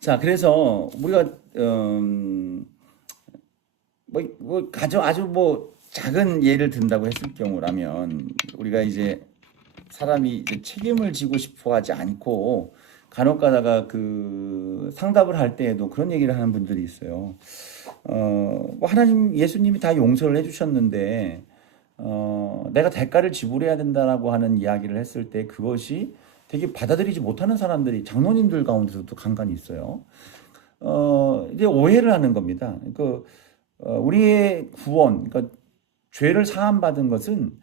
자, 그래서 우리가 아주 뭐 작은 예를 든다고 했을 경우라면 우리가 이제 사람이 이제 책임을 지고 싶어 하지 않고 간혹 가다가 그 상담을 할 때에도 그런 얘기를 하는 분들이 있어요. 뭐 하나님, 예수님이 다 용서를 해주셨는데, 내가 대가를 지불해야 된다라고 하는 이야기를 했을 때 그것이 되게 받아들이지 못하는 사람들이 장로님들 가운데서도 간간히 있어요. 이제 오해를 하는 겁니다. 우리의 구원, 그러니까 죄를 사함받은 것은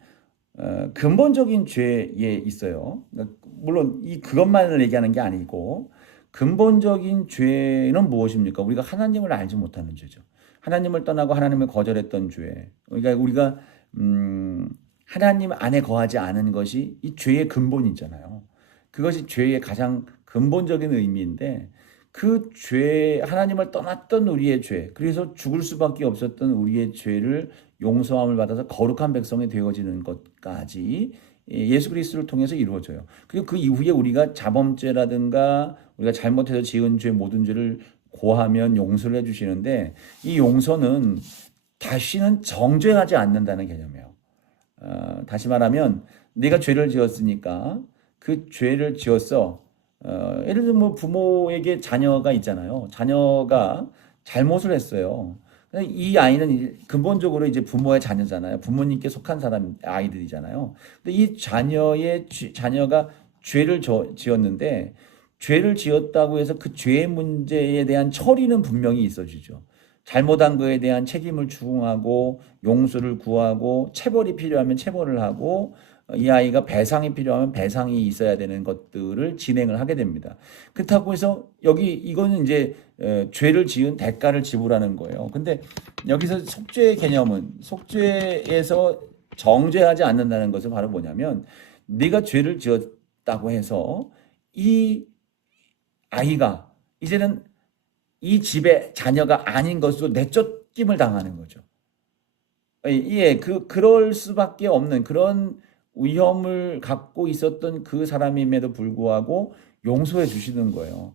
근본적인 죄에 있어요. 그러니까 물론 그것만을 얘기하는 게 아니고 근본적인 죄는 무엇입니까? 우리가 하나님을 알지 못하는 죄죠. 하나님을 떠나고 하나님을 거절했던 죄. 그러니까 우리가 하나님 안에 거하지 않은 것이 이 죄의 근본이잖아요. 그것이 죄의 가장 근본적인 의미인데 그 죄, 하나님을 떠났던 우리의 죄, 그래서 죽을 수밖에 없었던 우리의 죄를 용서함을 받아서 거룩한 백성이 되어지는 것까지 예수 그리스도를 통해서 이루어져요. 그리고 그 이후에 우리가 자범죄라든가 우리가 잘못해서 지은 죄 모든 죄를 고하면 용서를 해주시는데 이 용서는 다시는 정죄하지 않는다는 개념이에요. 다시 말하면 내가 죄를 지었으니까 그 죄를 지었어. 예를 들면 뭐 부모에게 자녀가 있잖아요. 자녀가 잘못을 했어요. 이 아이는 근본적으로 이제 부모의 자녀잖아요. 부모님께 속한 사람 아이들이잖아요. 근데 이 자녀가 죄를 지었는데 죄를 지었다고 해서 그 죄의 문제에 대한 처리는 분명히 있어지죠. 잘못한 거에 대한 책임을 추궁하고 용서를 구하고 체벌이 필요하면 체벌을 하고 이 아이가 배상이 필요하면 배상이 있어야 되는 것들을 진행을 하게 됩니다. 그렇다고 해서 이거는 이제 죄를 지은 대가를 지불하는 거예요. 근데 여기서 속죄의 개념은 속죄에서 정죄하지 않는다는 것은 바로 뭐냐면 네가 죄를 지었다고 해서 이 아이가 이제는 이 집의 자녀가 아닌 것으로 내쫓김을 당하는 거죠. 예, 그럴 수밖에 없는 그런 위험을 갖고 있었던 그 사람임에도 불구하고 용서해 주시는 거예요.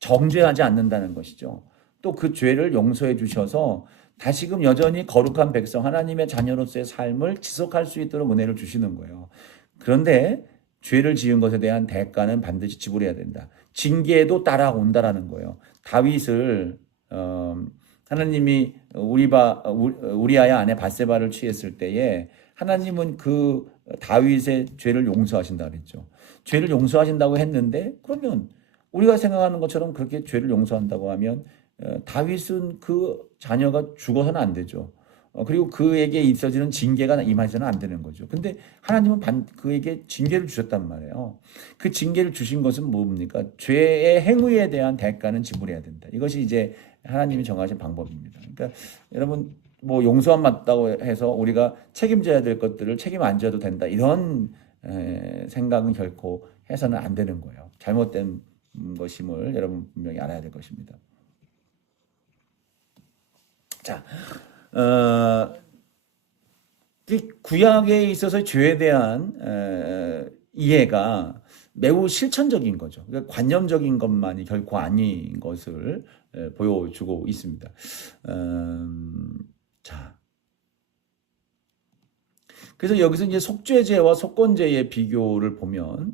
정죄하지 않는다는 것이죠. 또 그 죄를 용서해 주셔서 다시금 여전히 거룩한 백성, 하나님의 자녀로서의 삶을 지속할 수 있도록 은혜를 주시는 거예요. 그런데 죄를 지은 것에 대한 대가는 반드시 지불해야 된다. 징계도 따라온다라는 거예요. 다윗을 하나님이 우리아의 아내 바세바를 취했을 때에 하나님은 그 다윗의 죄를 용서하신다 그랬죠. 죄를 용서하신다고 했는데 그러면 우리가 생각하는 것처럼 그렇게 죄를 용서한다고 하면 다윗은 그 자녀가 죽어서는 안 되죠. 그리고 그에게 있어지는 징계가 임하지는 안 되는 거죠. 근데 하나님은 그에게 징계를 주셨단 말이에요. 그 징계를 주신 것은 뭡니까? 죄의 행위에 대한 대가는 지불해야 된다. 이것이 이제 하나님이 정하신 방법입니다. 그러니까 여러분 뭐 용서만 맞다고 해서 우리가 책임져야 될 것들을 책임 안 져도 된다. 이런 생각은 결코 해서는 안 되는 거예요. 잘못된 것임을 여러분 분명히 알아야 될 것입니다. 자, 구약에 있어서 죄에 대한 이해가 매우 실천적인 거죠. 그러니까 관념적인 것만이 결코 아닌 것을 보여주고 있습니다. 자, 그래서 여기서 이제 속죄죄와 속건죄의 비교를 보면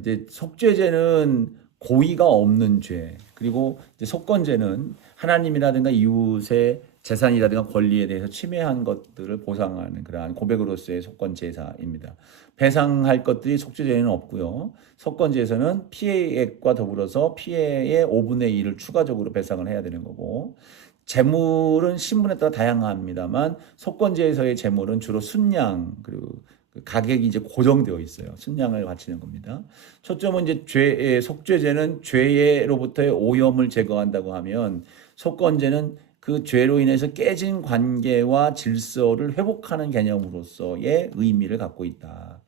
이제 속죄죄는 고의가 없는 죄, 그리고 이제 속건죄는 하나님이라든가 이웃의 재산이라든가 권리에 대해서 침해한 것들을 보상하는 그러한 고백으로서의 속건제사입니다. 배상할 것들이 속죄죄에는 없고요. 속건제에서는 피해액과 더불어서 피해의 5분의 1을 추가적으로 배상을 해야 되는 거고, 재물은 신분에 따라 다양합니다만 속건제에서의 재물은 주로 순양, 그리고 가격이 이제 고정되어 있어요. 순양을 바치는 겁니다. 초점은 이제 속죄죄는 죄로부터의 오염을 제거한다고 하면, 속건죄는 그 죄로 인해서 깨진 관계와 질서를 회복하는 개념으로서의 의미를 갖고 있다.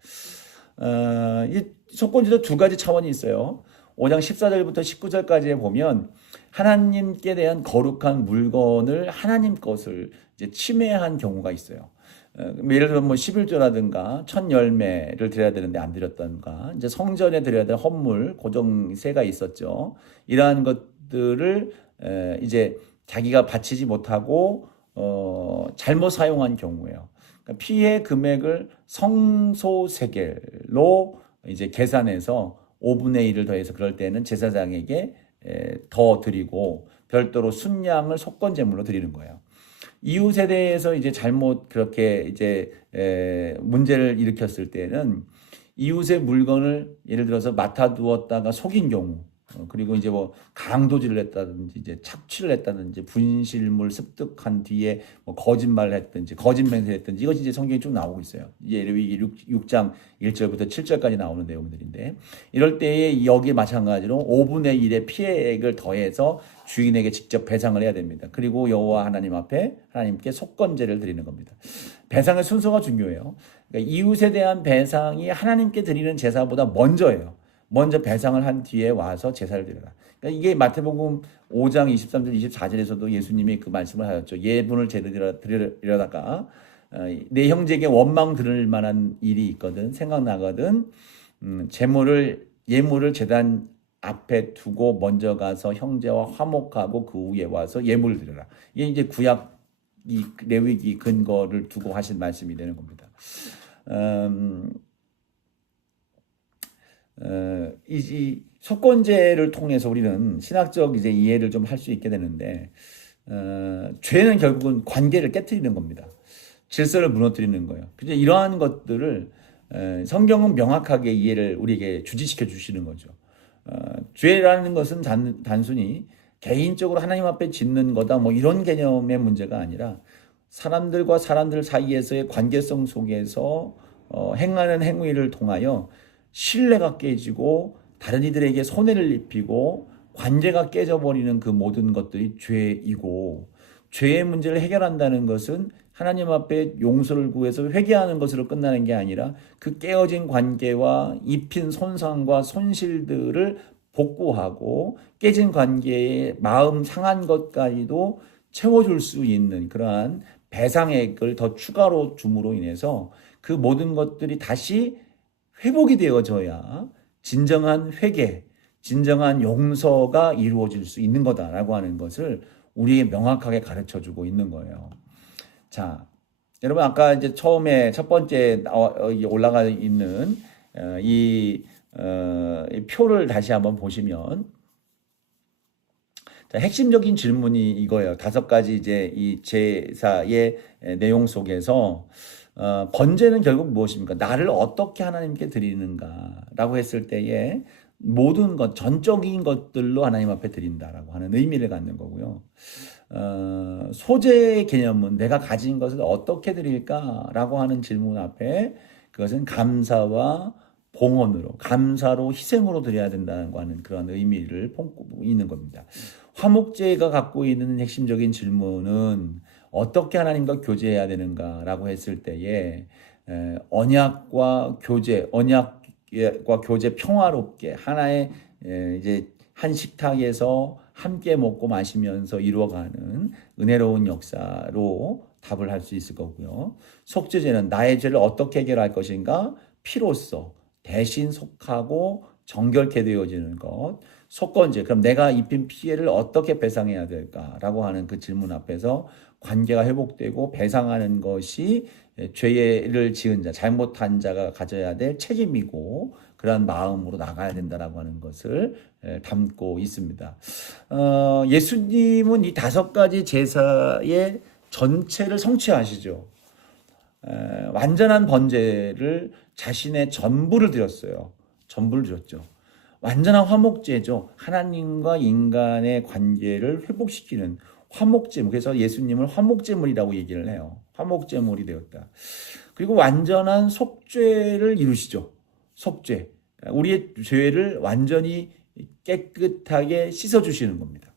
이 속건죄도 두 가지 차원이 있어요. 5장 14절부터 19절까지에 보면 하나님께 대한 거룩한 물건을 하나님 것을 이제 침해한 경우가 있어요. 예를 들어 뭐 11조라든가 첫 열매를 드려야 되는데 안 드렸던가, 이제 성전에 드려야 될 헌물 고정세가 있었죠. 이러한 것들을 이제 자기가 바치지 못하고 잘못 사용한 경우에요. 그러니까 피해 금액을 성소세겔로 이제 계산해서 5분의 1을 더해서, 그럴 때는 제사장에게 더 드리고 별도로 순양을 속건제물로 드리는 거예요. 이웃에 대해서 이제 잘못 그렇게 이제 문제를 일으켰을 때는 이웃의 물건을 예를 들어서 맡아두었다가 속인 경우, 그리고 이제 뭐 강도질을 했다든지 이제 착취를 했다든지 분실물 습득한 뒤에 뭐 거짓말을 했든지 거짓 맹세를 했든지, 이것이 이제 성경에 쭉 나오고 있어요. 이제 6장 1절부터 7절까지 나오는 내용들인데, 이럴 때에 여기 마찬가지로 5분의 1의 피해액을 더해서 주인에게 직접 배상을 해야 됩니다. 그리고 여호와 하나님 앞에 하나님께 속건제를 드리는 겁니다. 배상의 순서가 중요해요. 그러니까 이웃에 대한 배상이 하나님께 드리는 제사보다 먼저예요. 먼저 배상을 한 뒤에 와서 제사를 드려라. 그러니까 이게 마태복음 5장 23절 24절에서도 예수님이 그 말씀을 하셨죠. 예분을 드리려다가 내 형제에게 원망 들을 만한 일이 있거든, 생각나거든, 예물을 제단 앞에 두고 먼저 가서 형제와 화목하고 그 후에 와서 예물을 드려라. 이게 이제 구약 이 레위기 근거를 두고 하신 말씀이 되는 겁니다. 이 속건제를 통해서 우리는 신학적 이제 이해를 좀 할 수 있게 되는데, 죄는 결국은 관계를 깨트리는 겁니다. 질서를 무너뜨리는 거예요. 그래서 이러한 것들을 성경은 명확하게 이해를 우리에게 주지시켜 주시는 거죠. 죄라는 것은 단순히 개인적으로 하나님 앞에 짓는 거다 뭐 이런 개념의 문제가 아니라, 사람들과 사람들 사이에서의 관계성 속에서 행하는 행위를 통하여 신뢰가 깨지고 다른 이들에게 손해를 입히고 관계가 깨져버리는 그 모든 것들이 죄이고, 죄의 문제를 해결한다는 것은 하나님 앞에 용서를 구해서 회개하는 것으로 끝나는 게 아니라 그 깨어진 관계와 입힌 손상과 손실들을 복구하고 깨진 관계에 마음 상한 것까지도 채워줄 수 있는 그러한 배상액을 더 추가로 줌으로 인해서 그 모든 것들이 다시 회복이 되어져야 진정한 회개, 진정한 용서가 이루어질 수 있는 거다라고 하는 것을 우리에게 명확하게 가르쳐주고 있는 거예요. 자, 여러분 아까 이제 처음에 첫 번째 올라가 있는 이 표를 다시 한번 보시면, 자, 핵심적인 질문이 이거예요. 5가지 이제 이 제사의 내용 속에서 번제는 결국 무엇입니까? 나를 어떻게 하나님께 드리는가라고 했을 때에 모든 것, 전적인 것들로 하나님 앞에 드린다라고 하는 의미를 갖는 거고요. 소재의 개념은 내가 가진 것을 어떻게 드릴까라고 하는 질문 앞에 그것은 감사와 봉헌으로, 감사로 희생으로 드려야 된다는 하는 그런 의미를 품고 있는 겁니다. 화목제가 갖고 있는 핵심적인 질문은 어떻게 하나님과 교제해야 되는가라고 했을 때에 언약과 교제 평화롭게 하나의 이제 한 식탁에서 함께 먹고 마시면서 이루어가는 은혜로운 역사로 답을 할 수 있을 거고요. 속죄제는 나의 죄를 어떻게 해결할 것인가, 피로써 대신 속하고 정결케 되어지는 것. 속건제, 그럼 내가 입힌 피해를 어떻게 배상해야 될까라고 하는 그 질문 앞에서 관계가 회복되고 배상하는 것이 죄를 지은 자, 잘못한 자가 가져야 될 책임이고 그러한 마음으로 나가야 된다라고 하는 것을 담고 있습니다. 예수님은 이 5가지 제사의 전체를 성취하시죠. 완전한 번제를 자신의 전부를 드렸어요. 전부를 드렸죠. 완전한 화목제죠. 하나님과 인간의 관계를 회복시키는 화목제물. 그래서 예수님을 화목제물이라고 얘기를 해요. 화목제물이 되었다. 그리고 완전한 속죄를 이루시죠. 속죄. 우리의 죄를 완전히 깨끗하게 씻어주시는 겁니다.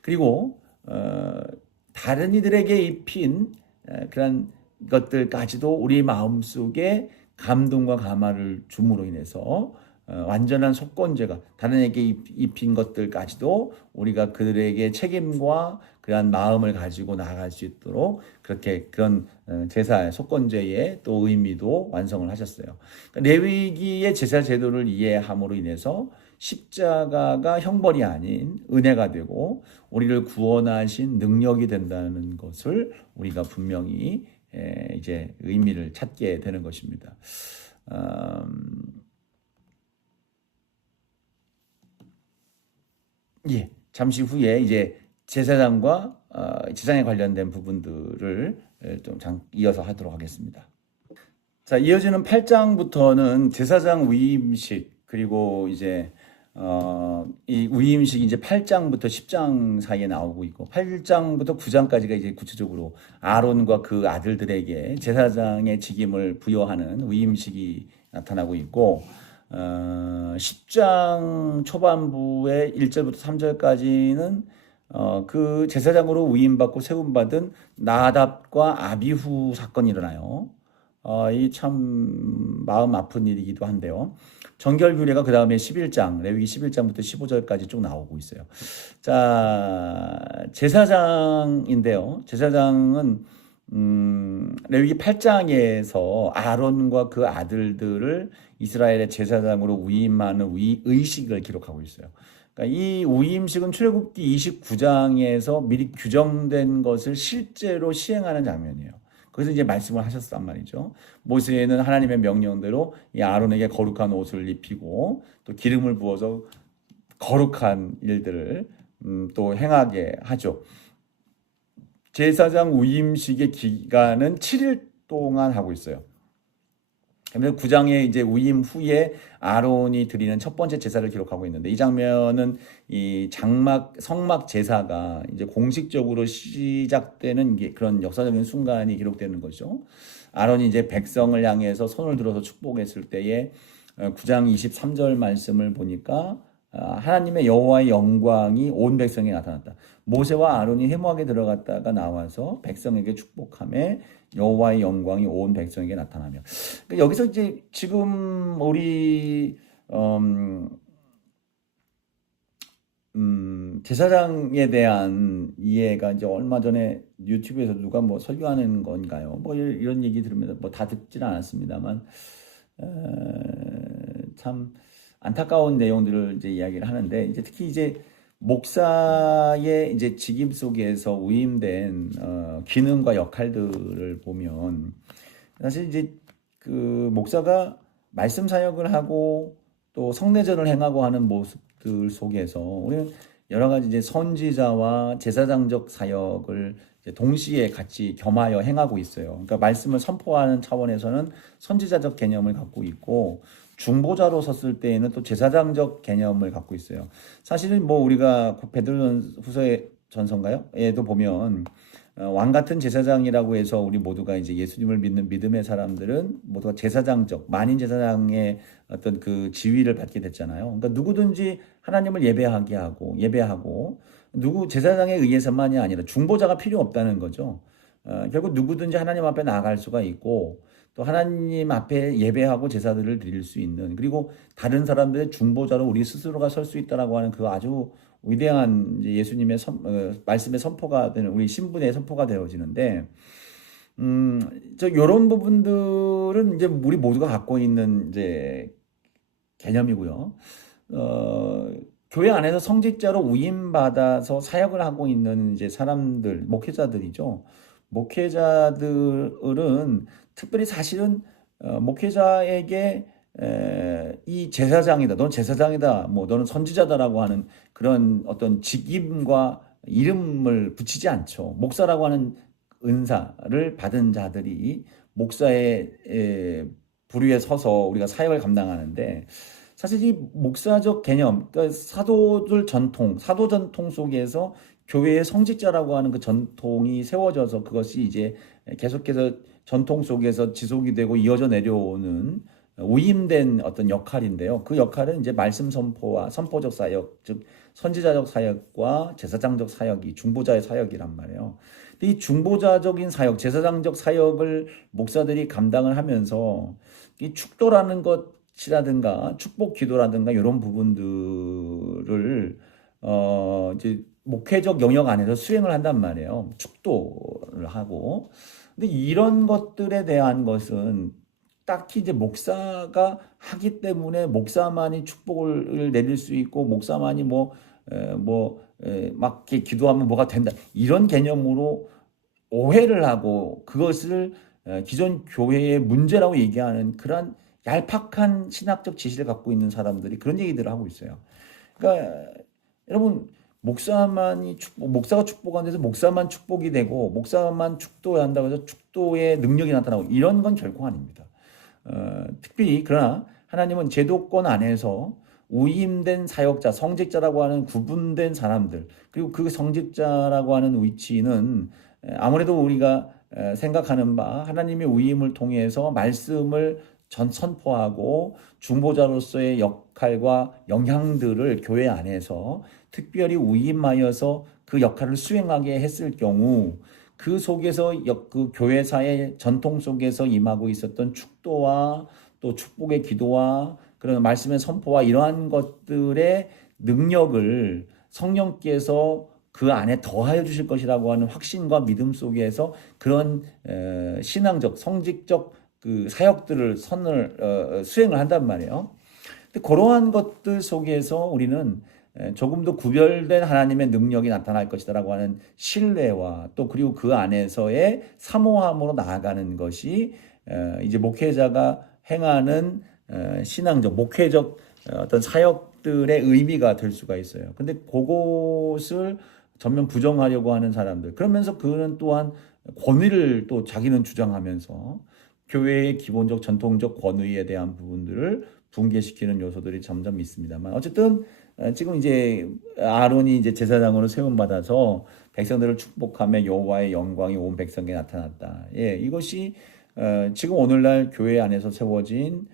그리고 다른 이들에게 입힌 그런 것들까지도 우리 마음속에 감동과 감화를 줌으로 인해서 완전한 속건제가 다른 에게 입힌 것들까지도 우리가 그들에게 책임과 그러한 마음을 가지고 나아갈 수 있도록 그렇게 그런 제사의 속건제의 또 의미도 완성을 하셨어요. 그러니까 레위기의 제사 제도를 이해함으로 인해서 십자가가 형벌이 아닌 은혜가 되고 우리를 구원하신 능력이 된다는 것을 우리가 분명히 이제 의미를 찾게 되는 것입니다. 예, 잠시 후에 이제 제사장과 제사장에 관련된 부분들을 좀 이어서 하도록 하겠습니다. 자, 이어지는 8장부터는 제사장 위임식 그리고 이제 이 위임식이 이제 8장부터 10장 사이에 나오고 있고 8장부터 9장까지가 이제 구체적으로 아론과 그 아들들에게 제사장의 직임을 부여하는 위임식이 나타나고 있고 10장 초반부의 1절부터 3절까지는 그 제사장으로 위임받고 세움받은 나답과 아비후 사건이 일어나요. 이 참 마음 아픈 일이기도 한데요. 정결규례가 그 다음에 11장, 레위기 11장부터 15절까지 쭉 나오고 있어요. 자, 제사장인데요. 제사장은 레위기 8장에서 아론과 그 아들들을 이스라엘의 제사장으로 위임하는 의식을 기록하고 있어요. 그러니까 이 위임식은 출애굽기 29장에서 미리 규정된 것을 실제로 시행하는 장면이에요. 그래서 이제 말씀을 하셨단 말이죠. 모세는 하나님의 명령대로 이 아론에게 거룩한 옷을 입히고 또 기름을 부어서 거룩한 일들을 또 행하게 하죠. 제사장 위임식의 기간은 7일 동안 하고 있어요. 그래서 9장에 이제 위임 후에 아론이 드리는 첫 번째 제사를 기록하고 있는데 이 장면은 이 성막 제사가 이제 공식적으로 시작되는 그런 역사적인 순간이 기록되는 거죠. 아론이 이제 백성을 향해서 손을 들어서 축복했을 때에 9장 23절 말씀을 보니까 하나님의 여호와의 영광이 온 백성에 나타났다. 모세와 아론이 회막에 들어갔다가 나와서 백성에게 축복함에 여호와의 영광이 온 백성에게 나타나며 그러니까 여기서 이제 지금 우리 제사장에 대한 이해가 이제 얼마 전에 유튜브에서 누가 뭐 설교하는 건가요? 뭐 이런 얘기 들으면서 뭐 다 듣지는 않았습니다만 참 안타까운 내용들을 이제 이야기를 하는데 이제 특히 이제 목사의 이제 직임 속에서 위임된 기능과 역할들을 보면 사실 이제 그 목사가 말씀 사역을 하고 또 성례전을 행하고 하는 모습들 속에서 우리는 여러 가지 이제 선지자와 제사장적 사역을 이제 동시에 같이 겸하여 행하고 있어요. 그러니까 말씀을 선포하는 차원에서는 선지자적 개념을 갖고 있고 중보자로 섰을 때에는 또 제사장적 개념을 갖고 있어요. 사실은 뭐 우리가 베드로전후서의 전서인가요? 에도 보면 왕 같은 제사장이라고 해서 우리 모두가 이제 예수님을 믿는 믿음의 사람들은 모두가 제사장적 만인 제사장의 어떤 그 지위를 받게 됐잖아요. 그러니까 누구든지 하나님을 예배하고 누구 제사장에 의해서만이 아니라 중보자가 필요 없다는 거죠. 결국 누구든지 하나님 앞에 나아갈 수가 있고 또 하나님 앞에 예배하고 제사들을 드릴 수 있는 그리고 다른 사람들의 중보자로 우리 스스로가 설 수 있다라고 하는 그 아주 위대한 이제 예수님의 말씀의 선포가 되는 우리 신분의 선포가 되어지는데 저 이런 부분들은 이제 우리 모두가 갖고 있는 이제 개념이고요. 교회 안에서 성직자로 위임받아서 사역을 하고 있는 이제 사람들 목회자들이죠. 목회자들은 특별히 사실은 목회자에게 이 제사장이다, 넌 제사장이다, 뭐 너는 선지자다라고 하는 그런 어떤 직임과 이름을 붙이지 않죠. 목사라고 하는 은사를 받은 자들이 목사의 부류에 서서 우리가 사역을 감당하는데 사실 이 목사적 개념, 그러니까 사도 전통 속에서 교회의 성직자라고 하는 그 전통이 세워져서 그것이 이제 계속해서 전통 속에서 지속이 되고 이어져 내려오는 위임된 어떤 역할인데요. 그 역할은 이제 말씀 선포와 선포적 사역, 즉 선지자적 사역과 제사장적 사역이 중보자의 사역이란 말이에요. 근데 이 중보자적인 사역, 제사장적 사역을 목사들이 감당을 하면서 이 축도라는 것 율법이라든가 축복 기도라든가 이런 부분들을 이제 목회적 영역 안에서 수행을 한단 말이에요. 축도를 하고. 근데 이런 것들에 대한 것은 딱히 이제 목사가 하기 때문에 목사만이 축복을 내릴 수 있고 목사만이 막 이렇게 기도하면 뭐가 된다. 이런 개념으로 오해를 하고 그것을 기존 교회의 문제라고 얘기하는 그런 얄팍한 신학적 지식을 갖고 있는 사람들이 그런 얘기들을 하고 있어요. 그러니까 여러분 목사가 축복한 데서 목사만 축복이 되고 목사만 축도해야 한다고 해서 축도의 능력이 나타나고 이런 건 결코 아닙니다. 특별히 그러나 하나님은 제도권 안에서 우임된 사역자, 성직자라고 하는 구분된 사람들 그리고 그 성직자라고 하는 위치는 아무래도 우리가 생각하는 바 하나님의 우임을 통해서 말씀을 선포하고 중보자로서의 역할과 영향들을 교회 안에서 특별히 위임하여서 그 역할을 수행하게 했을 경우 그 속에서 그 교회사의 전통 속에서 임하고 있었던 축도와 또 축복의 기도와 그런 말씀의 선포와 이러한 것들의 능력을 성령께서 그 안에 더하여 주실 것이라고 하는 확신과 믿음 속에서 그런 신앙적, 성직적 그 사역들을 수행을 한단 말이에요. 근데 그러한 것들 속에서 우리는 조금 더 구별된 하나님의 능력이 나타날 것이다라고 하는 신뢰와 또 그리고 그 안에서의 사모함으로 나아가는 것이 이제 목회자가 행하는 신앙적, 목회적 어떤 사역들의 의미가 될 수가 있어요. 근데 그것을 전면 부정하려고 하는 사람들, 그러면서 그는 또한 권위를 또 자기는 주장하면서 교회의 기본적 전통적 권위에 대한 부분들을 붕괴시키는 요소들이 점점 있습니다만 어쨌든 지금 이제 아론이 이제 제사장으로 세움 받아서 백성들을 축복하며 여호와의 영광이 온 백성에게 나타났다. 예, 이것이 지금 오늘날 교회 안에서 세워진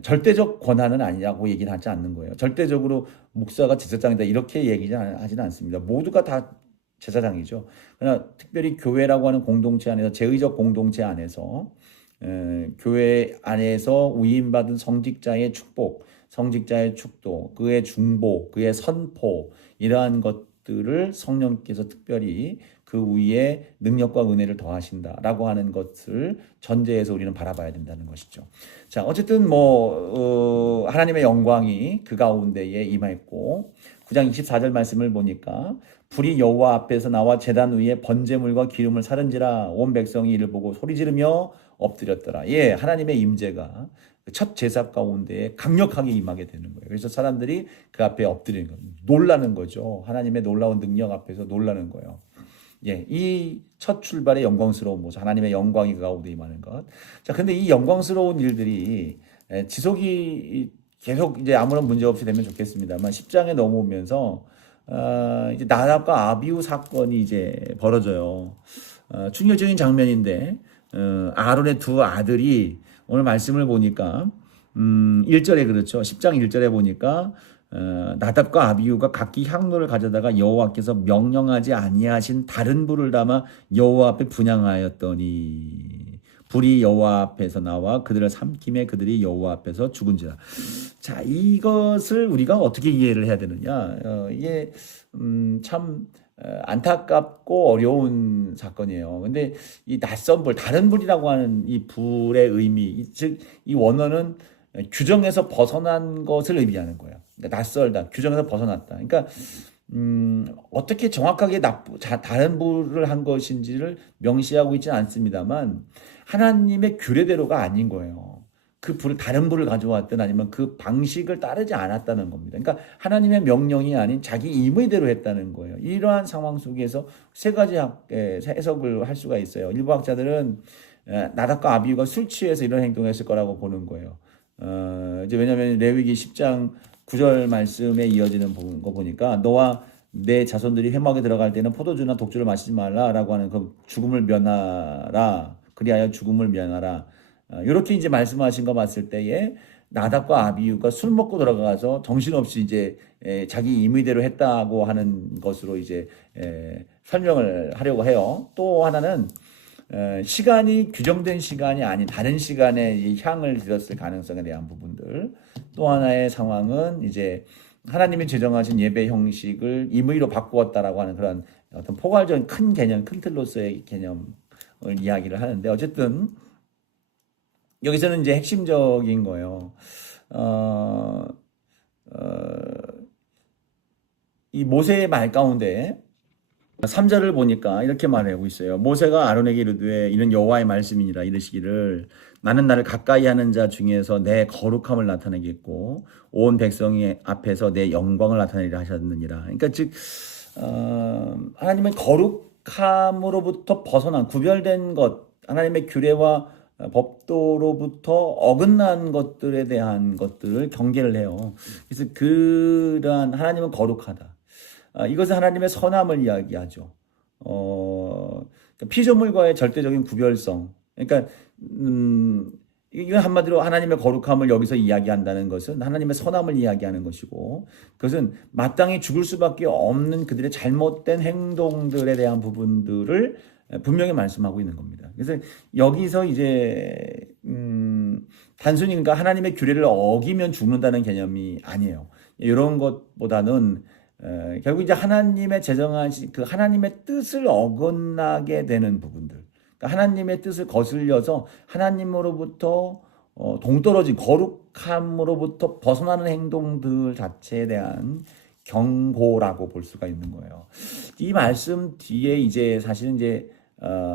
절대적 권한은 아니라고 얘기는 하지 않는 거예요. 절대적으로 목사가 제사장이다 이렇게 얘기하지는 않습니다. 모두가 다 제사장이죠. 그러나 특별히 교회라고 하는 공동체 안에서 제의적 공동체 안에서 교회 안에서 위임받은 성직자의 축복, 성직자의 축도, 그의 중보, 그의 선포 이러한 것들을 성령께서 특별히 그 위에 능력과 은혜를 더하신다라고 하는 것을 전제해서 우리는 바라봐야 된다는 것이죠. 자, 어쨌든 하나님의 영광이 그 가운데에 임했고 9장 24절 말씀을 보니까 불이 여호와 앞에서 나와 제단 위에 번제물과 기름을 사른지라 온 백성이 이를 보고 소리 지르며 엎드렸더라. 예, 하나님의 임재가 첫 제사 가운데 강력하게 임하게 되는 거예요. 그래서 사람들이 그 앞에 엎드리는 거예요. 놀라는 거죠. 하나님의 놀라운 능력 앞에서 놀라는 거예요. 예, 이 첫 출발의 영광스러운 모습, 하나님의 영광이 그 가운데 임하는 것. 자, 근데 이 영광스러운 일들이 지속이 계속 이제 아무런 문제 없이 되면 좋겠습니다만 10장에 넘어오면서 이제 나답과 아비후 사건이 이제 벌어져요. 충격적인 장면인데 아론의 두 아들이 오늘 말씀을 보니까 1절에 그렇죠. 10장 1절에 보니까 나답과 아비후가 각기 향로를 가져다가 여호와께서 명령하지 아니하신 다른 불을 담아 여호와 앞에 분향하였더니 불이 여호와 앞에서 나와 그들을 삼킴에 그들이 여호와 앞에서 죽은지라. 자, 이것을 우리가 어떻게 이해를 해야 되느냐? 이게 참 안타깝고 어려운 사건이에요. 근데 이 낯선 불, 다른 불이라고 하는 이 불의 의미, 즉 이 원어는 규정에서 벗어난 것을 의미하는 거예요. 그러니까 낯설다, 규정에서 벗어났다. 그러니까 어떻게 정확하게 다른 불을 한 것인지를 명시하고 있지는 않습니다만 하나님의 규례대로가 아닌 거예요. 그 불을 다른 불을 가져왔든 아니면 그 방식을 따르지 않았다는 겁니다. 그러니까 하나님의 명령이 아닌 자기 임의대로 했다는 거예요. 이러한 상황 속에서 세 가지 해석을 할 수가 있어요. 일부 학자들은 나답과 아비후가 술 취해서 이런 행동을 했을 거라고 보는 거예요. 이제 왜냐하면 레위기 10장 9절 말씀에 이어지는 거 보니까 너와 내 자손들이 회막에 들어갈 때는 포도주나 독주를 마시지 말라라고 하는 그 죽음을 면하라. 그리하여 죽음을 면하라. 이렇게 이제 말씀하신 거 봤을 때에 나답과 아비후가 술 먹고 들어가서 정신없이 이제 자기 임의대로 했다고 하는 것으로 이제 설명을 하려고 해요. 또 하나는 시간이 규정된 시간이 아닌 다른 시간에 이 향을 드렸을 가능성에 대한 부분들. 또 하나의 상황은 이제 하나님이 제정하신 예배 형식을 임의로 바꾸었다라고 하는 그런 어떤 포괄적인 큰 개념, 큰 틀로서의 개념을 이야기를 하는데 어쨌든 여기서는 이제 핵심적인 거예요. 어, 이 모세의 말 가운데 3절을 보니까 이렇게 말하고 있어요. 모세가 아론에게 이르되 이는 여호와의 말씀이니라 이르시기를 나는 나를 가까이 하는 자 중에서 내 거룩함을 나타내겠고 온 백성의 앞에서 내 영광을 나타내리라 하셨느니라. 그러니까 즉 하나님의 거룩함으로부터 벗어난 구별된 것, 하나님의 규례와 법도로부터 어긋난 것들에 대한 것들을 경계를 해요. 그래서 그러한 하나님은 거룩하다. 이것은 하나님의 선함을 이야기하죠. 피조물과의 절대적인 구별성. 그러니까 이건 한마디로 하나님의 거룩함을 여기서 이야기한다는 것은 하나님의 선함을 이야기하는 것이고, 그것은 마땅히 죽을 수밖에 없는 그들의 잘못된 행동들에 대한 부분들을 분명히 말씀하고 있는 겁니다. 그래서 여기서 이제 단순히 그러니까 하나님의 규례를 어기면 죽는다는 개념이 아니에요. 이런 것보다는 결국 이제 하나님의 제정하신 그 하나님의 뜻을 어긋나게 되는 부분들, 그러니까 하나님의 뜻을 거슬려서 하나님으로부터 동떨어진 거룩함으로부터 벗어나는 행동들 자체에 대한 경고라고 볼 수가 있는 거예요. 이 말씀 뒤에 이제 사실은 이제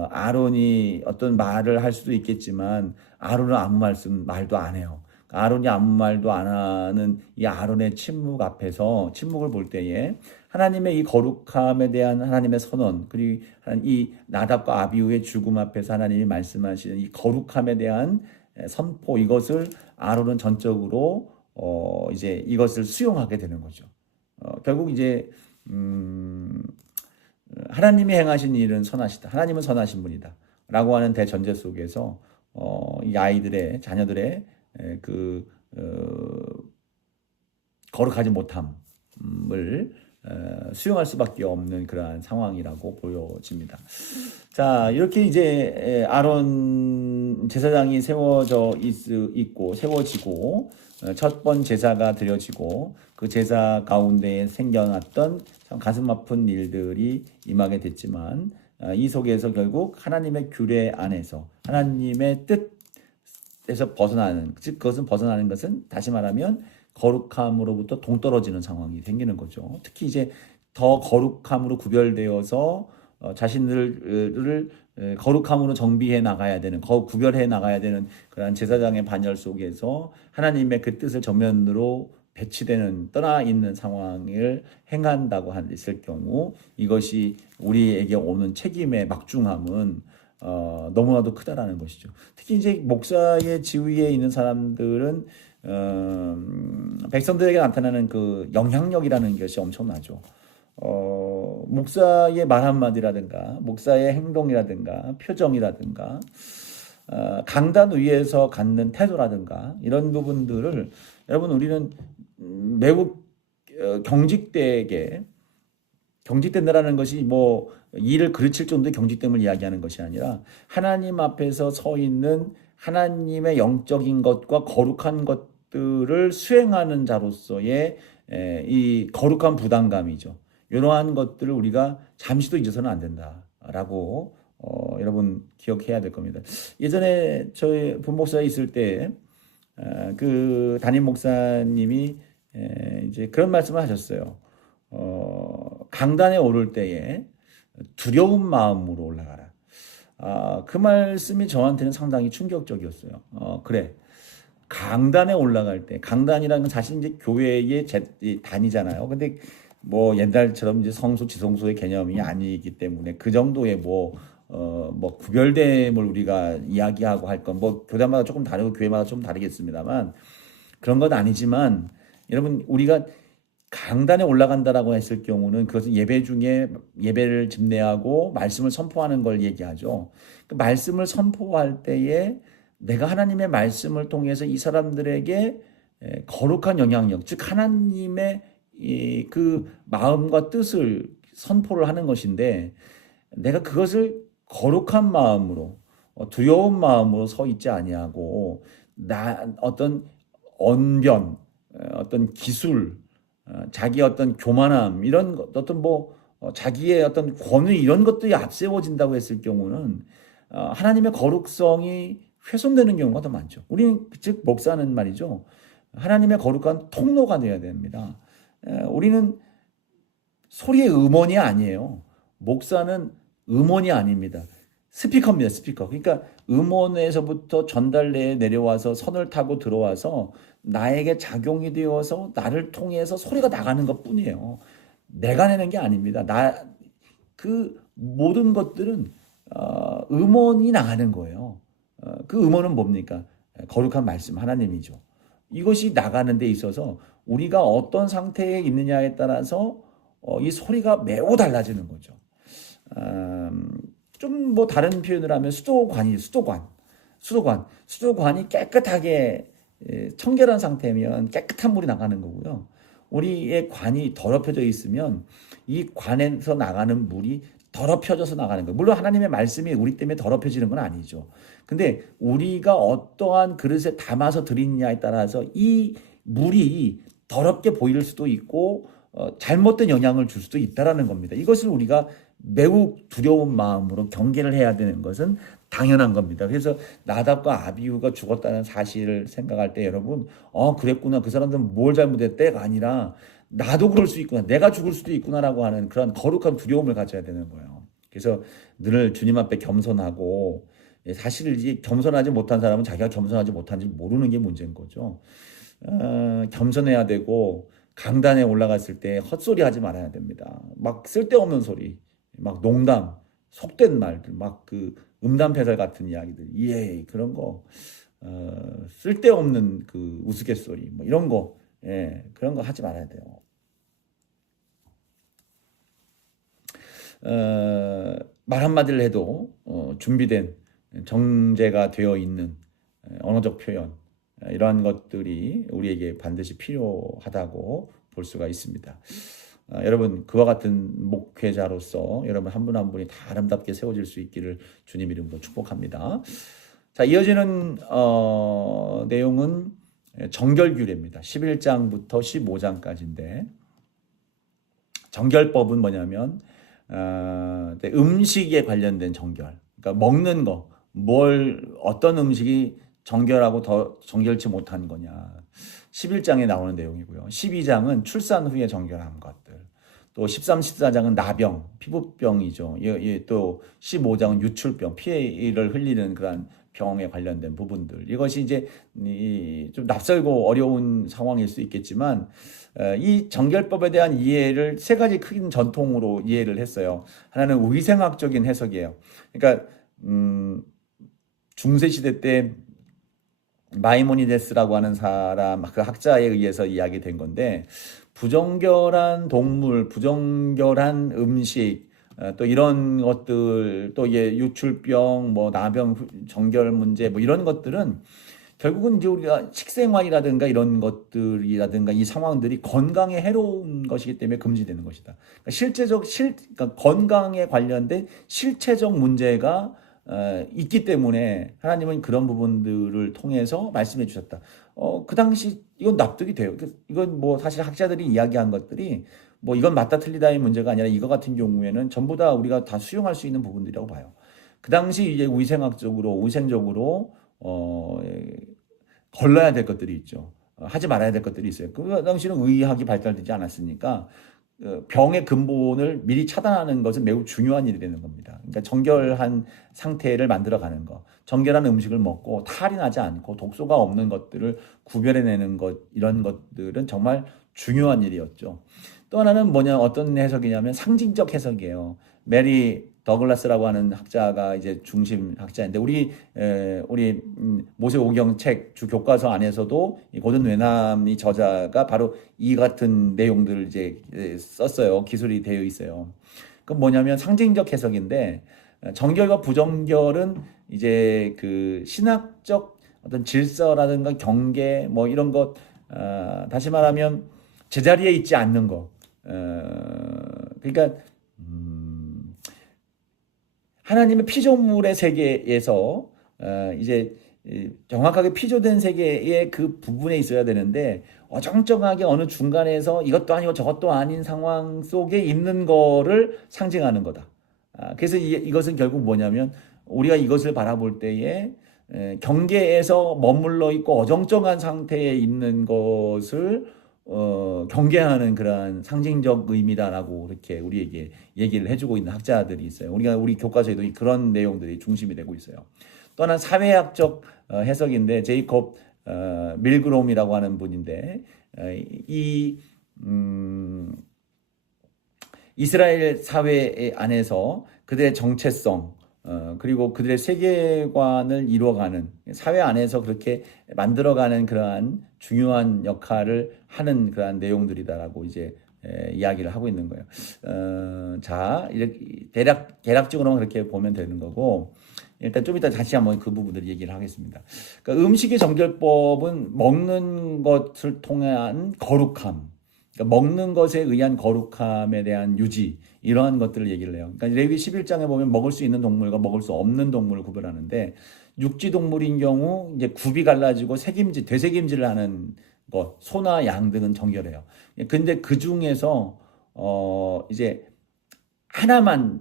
아론이 어떤 말을 할 수도 있겠지만 아론은 아무 말도 안 해요. 아론이 아무 말도 안 하는 이 아론의 침묵 앞에서 침묵을 볼 때에 하나님의 이 거룩함에 대한 하나님의 선언, 그리고 이 나답과 아비후의 죽음 앞에서 하나님이 말씀하시는 이 거룩함에 대한 선포, 이것을 아론은 전적으로 이제 이것을 수용하게 되는 거죠. 결국 이제 하나님이 행하신 일은 선하시다. 하나님은 선하신 분이다. 라고 하는 대전제 속에서 이 아이들의 자녀들의 그 거룩하지 못함을 수용할 수밖에 없는 그러한 상황이라고 보여집니다. 자, 이렇게 이제 아론 제사장이 세워지고 첫 번 제사가 드려지고 그 제사 가운데에 생겨났던 참 가슴 아픈 일들이 임하게 됐지만 이 속에서 결국 하나님의 규례 안에서 하나님의 뜻에서 벗어나는, 즉 그것은 벗어나는 것은 다시 말하면 거룩함으로부터 동떨어지는 상황이 생기는 거죠. 특히 이제 더 거룩함으로 구별되어서 자신들을 거룩함으로 정비해 나가야 되는, 구별해 나가야 되는 그러한 제사장의 반열 속에서 하나님의 그 뜻을 정면으로 배치되는, 떠나 있는 상황을 행한다고 했을 경우 이것이 우리에게 오는 책임의 막중함은 너무나도 크다라는 것이죠. 특히 이제 목사의 지위에 있는 사람들은 백성들에게 나타나는 그 영향력이라는 것이 엄청나죠. 목사의 말 한마디라든가 목사의 행동이라든가 표정이라든가 강단 위에서 갖는 태도라든가 이런 부분들을 여러분 우리는 매우 경직된다라는 것이 뭐 일을 그르칠 정도의 경직됨을 이야기하는 것이 아니라 하나님 앞에서 서 있는 하나님의 영적인 것과 거룩한 것들을 수행하는 자로서의 이 거룩한 부담감이죠. 이러한 것들을 우리가 잠시도 잊어서는 안 된다라고 여러분 기억해야 될 겁니다. 예전에 저희 본목사에 있을 때 그 담임 목사님이 이제 그런 말씀을 하셨어요. 강단에 오를 때에 두려운 마음으로 올라가라. 그 말씀이 저한테는 상당히 충격적이었어요. 그래. 강단에 올라갈 때, 강단이라는 건 사실 이제 교회의 단위잖아요. 근데 뭐 옛날처럼 이제 성소, 지성소의 개념이 아니기 때문에 그 정도의 뭐 구별됨을 우리가 이야기하고 할 건 뭐 교단마다 조금 다르고 교회마다 좀 다르겠습니다만 그런 건 아니지만 여러분 우리가 강단에 올라간다라고 했을 경우는 그것은 예배 중에 예배를 집례하고 말씀을 선포하는 걸 얘기하죠. 그 말씀을 선포할 때에 내가 하나님의 말씀을 통해서 이 사람들에게 거룩한 영향력, 즉 하나님의 그 마음과 뜻을 선포를 하는 것인데 내가 그것을 거룩한 마음으로 두려운 마음으로 서 있지 아니하고 나 어떤 언변, 어떤 기술, 자기 어떤 교만함 이런 어떤 뭐 자기의 어떤 권위 이런 것들이 앞세워진다고 했을 경우는 하나님의 거룩성이 훼손되는 경우가 더 많죠. 우리는 즉 목사는 말이죠. 하나님의 거룩한 통로가 되어야 됩니다. 우리는 소리의 음원이 아니에요. 목사는 음원이 아닙니다. 스피커입니다. 스피커. 그러니까 음원에서부터 전달내에 내려와서 선을 타고 들어와서 나에게 작용이 되어서 나를 통해서 소리가 나가는 것뿐이에요. 내가 내는 게 아닙니다. 그 모든 것들은 음원이 나가는 거예요. 그 음원은 뭡니까? 거룩한 말씀 하나님이죠. 이것이 나가는 데 있어서 우리가 어떤 상태에 있느냐에 따라서 이 소리가 매우 달라지는 거죠. 좀 뭐 다른 표현을 하면 수도관이 깨끗하게 청결한 상태면 깨끗한 물이 나가는 거고요. 우리의 관이 더럽혀져 있으면 이 관에서 나가는 물이 더럽혀져서 나가는 거예요. 물론 하나님의 말씀이 우리 때문에 더럽혀지는 건 아니죠. 근데 우리가 어떠한 그릇에 담아서 드리느냐에 따라서 이 물이 더럽게 보일 수도 있고 잘못된 영향을 줄 수도 있다라는 겁니다. 이것을 우리가 매우 두려운 마음으로 경계를 해야 되는 것은 당연한 겁니다. 그래서 나답과 아비후가 죽었다는 사실을 생각할 때 여러분, 그랬구나. 그 사람들은 뭘 잘못했대가 아니라 나도 그럴 수 있구나. 내가 죽을 수도 있구나라고 하는 그런 거룩한 두려움을 가져야 되는 거예요. 그래서 늘 주님 앞에 겸손하고 사실 이제 겸손하지 못한 사람은 자기가 겸손하지 못한지 모르는 게 문제인 거죠. 겸손해야 되고 강단에 올라갔을 때 헛소리 하지 말아야 됩니다. 막 쓸데없는 소리, 막 농담, 속된 말들, 막 그 음담패설 같은 이야기들, 그런 거, 쓸데없는 그 우스갯소리, 뭐 이런 거, 그런 거 하지 말아야 돼요. 말 한마디를 해도 준비된 정제가 되어 있는 언어적 표현, 이러한 것들이 우리에게 반드시 필요하다고 볼 수가 있습니다. 여러분 그와 같은 목회자로서 여러분 한 분 한 분이 다 아름답게 세워질 수 있기를 주님 이름으로 축복합니다. 자, 이어지는 내용은 정결규례입니다. 11장부터 15장까지인데 정결법은 뭐냐면 음식에 관련된 정결. 그러니까 먹는 거, 어떤 음식이 정결하고 더 정결치 못한 거냐. 11장에 나오는 내용이고요. 12장은 출산 후에 정결한 것들. 또 13, 14장은 나병, 피부병이죠. 또 15장은 유출병, 피를 흘리는 그런 병에 관련된 부분들. 이것이 이제 좀 낯설고 어려운 상황일 수 있겠지만 이 정결법에 대한 이해를 세 가지 큰 전통으로 이해를 했어요. 하나는 위생학적인 해석이에요. 그러니까 중세시대 때 마이모니데스라고 하는 사람, 그 학자에 의해서 이야기된 건데 부정결한 동물, 부정결한 음식, 또 이런 것들, 또 유출병, 뭐 나병, 정결 문제, 뭐 이런 것들은 결국은 이제 우리가 식생활이라든가 이런 것들이라든가 이 상황들이 건강에 해로운 것이기 때문에 금지되는 것이다. 그러니까 그러니까 건강에 관련된 실체적 문제가 있기 때문에 하나님은 그런 부분들을 통해서 말씀해 주셨다. 그 당시 이건 납득이 돼요. 이건 뭐 사실 학자들이 이야기한 것들이 뭐 이건 맞다 틀리다의 문제가 아니라 이거 같은 경우에는 전부 다 우리가 다 수용할 수 있는 부분들이라고 봐요. 그 당시 이제 위생적으로 걸러야 될 것들이 있죠. 하지 말아야 될 것들이 있어요. 그 당시는 의학이 발달되지 않았으니까 병의 근본을 미리 차단하는 것은 매우 중요한 일이 되는 겁니다. 그러니까 정결한 상태를 만들어가는 것, 정결한 음식을 먹고 탈이 나지 않고 독소가 없는 것들을 구별해내는 것, 이런 것들은 정말 중요한 일이었죠. 또 하나는 어떤 해석이냐면 상징적 해석이에요. 메리 더글라스라고 하는 학자가 이제 중심 학자인데 우리 모세오경 책 주 교과서 안에서도 이 고든 웨남이 저자가 바로 이 같은 내용들을 이제 썼어요. 기술이 되어 있어요. 그 뭐냐면 상징적 해석인데 정결과 부정결은 이제 그 신학적 어떤 질서라든가 경계 뭐 이런 것 다시 말하면 제자리에 있지 않는 거. 그러니까 하나님의 피조물의 세계에서 이제 정확하게 피조된 세계의 그 부분에 있어야 되는데 어정쩡하게 어느 중간에서 이것도 아니고 저것도 아닌 상황 속에 있는 거를 상징하는 거다. 그래서 이것은 결국 뭐냐면 우리가 이것을 바라볼 때에 경계에서 머물러 있고 어정쩡한 상태에 있는 것을 경계하는 그러한 상징적 의미다라고 이렇게 우리에게 얘기를 해주고 있는 학자들이 있어요. 우리 교과서에도 그런 내용들이 중심이 되고 있어요. 또 하나 사회학적 해석인데 제이콥 밀그롬이라고 하는 분인데 이 이스라엘 사회 안에서 그들의 정체성 그리고 그들의 세계관을 이루어가는 사회 안에서 그렇게 만들어가는 그러한 중요한 역할을 하는 그러한 내용들이다라고 이제 이야기를 하고 있는 거예요. 자, 이렇게 대략적으로만 그렇게 보면 되는 거고 일단 좀 이따 다시 한번 그 부분들 얘기를 하겠습니다. 그러니까 음식의 정결법은 먹는 것을 통한 거룩함, 그러니까 먹는 것에 의한 거룩함에 대한 유지 이러한 것들을 얘기를 해요. 그러니까 레위 11장에 보면 먹을 수 있는 동물과 먹을 수 없는 동물을 구별하는데 육지 동물인 경우 이제 굽이 갈라지고 되새김질을 하는 것, 소나 양 등은 정결해요. 근데 그 중에서 이제 하나만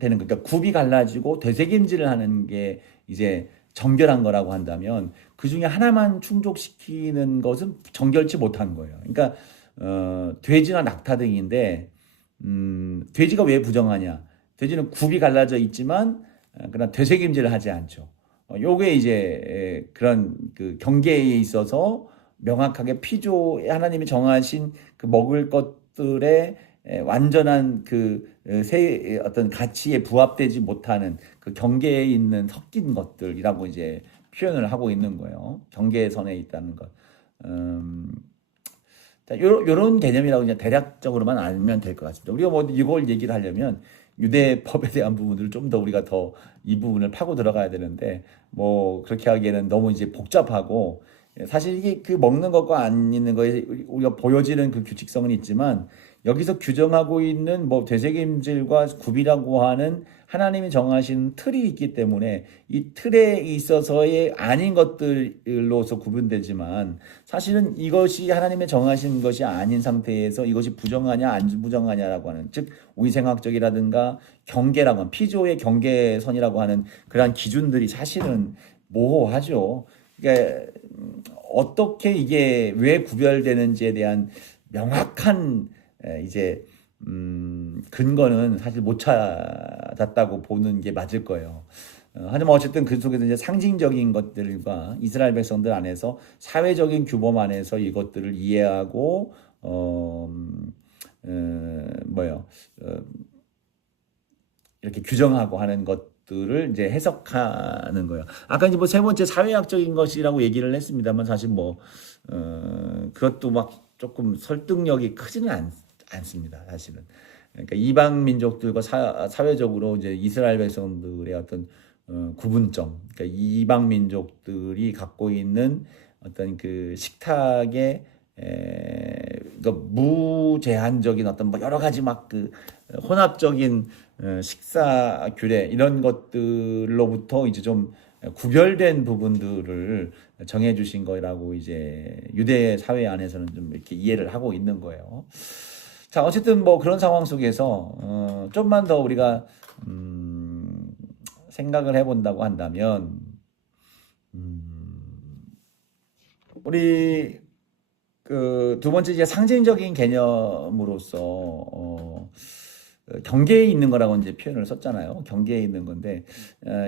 되는 거, 그러니까 굽이 갈라지고 되새김질을 하는 게 이제 정결한 거라고 한다면 그 중에 하나만 충족시키는 것은 정결치 못한 거예요. 그러니까 돼지나 낙타 등인데 돼지가 왜 부정하냐? 돼지는 굽이 갈라져 있지만 그러나 되새김질을 하지 않죠. 요게 이제 그런 그 경계에 있어서 명확하게 하나님이 정하신 그 먹을 것들의 완전한 어떤 가치에 부합되지 못하는 그 경계에 있는 섞인 것들이라고 이제 표현을 하고 있는 거예요. 경계선에 있다는 것. 자, 요런 개념이라고 그냥 대략적으로만 알면 될 것 같습니다. 우리가 뭐 이걸 얘기를 하려면 유대법에 대한 부분들을 좀 더 우리가 더 이 부분을 파고 들어가야 되는데 뭐 그렇게 하기에는 너무 이제 복잡하고 사실 이게 그 먹는 것과 안 있는 거에 우리가 보여지는 그 규칙성은 있지만 여기서 규정하고 있는 뭐 되새김질과 굽이라고 하는 하나님이 정하신 틀이 있기 때문에 이 틀에 있어서의 아닌 것들로서 구분되지만 사실은 이것이 하나님의 정하신 것이 아닌 상태에서 이것이 부정하냐 안 부정하냐라고 하는 즉 우리생학적이라든가 경계라고 하는 피조의 경계선이라고 하는 그러한 기준들이 사실은 모호하죠. 그러니까 어떻게 이게 왜 구별되는지에 대한 명확한 이제 근거는 사실 못 찾았다고 보는 게 맞을 거예요. 하지만 어쨌든 그 속에서 이제 상징적인 것들과 이스라엘 백성들 안에서 사회적인 규범 안에서 이것들을 이해하고 이렇게 규정하고 하는 것들을 이제 해석하는 거예요. 아까 이제 뭐 세 번째 사회학적인 것이라고 얘기를 했습니다만 사실 뭐 그것도 막 조금 설득력이 크지는 않습니다. 사실은. 그러니까 이방 민족들과 사회적으로 이제 이스라엘 백성들의 어떤 구분점, 그러니까 이방 민족들이 갖고 있는 어떤 그 식탁의 그러니까 무제한적인 어떤 뭐 여러 가지 막 그 혼합적인 식사 규례 이런 것들로부터 이제 좀 구별된 부분들을 정해 주신 거라고 이제 유대 사회 안에서는 좀 이렇게 이해를 하고 있는 거예요. 자, 어쨌든 뭐 그런 상황 속에서 좀만 더 우리가 생각을 해본다고 한다면 우리 그 두 번째 이제 상징적인 개념으로서 경계에 있는 거라고 이제 표현을 썼잖아요. 경계에 있는 건데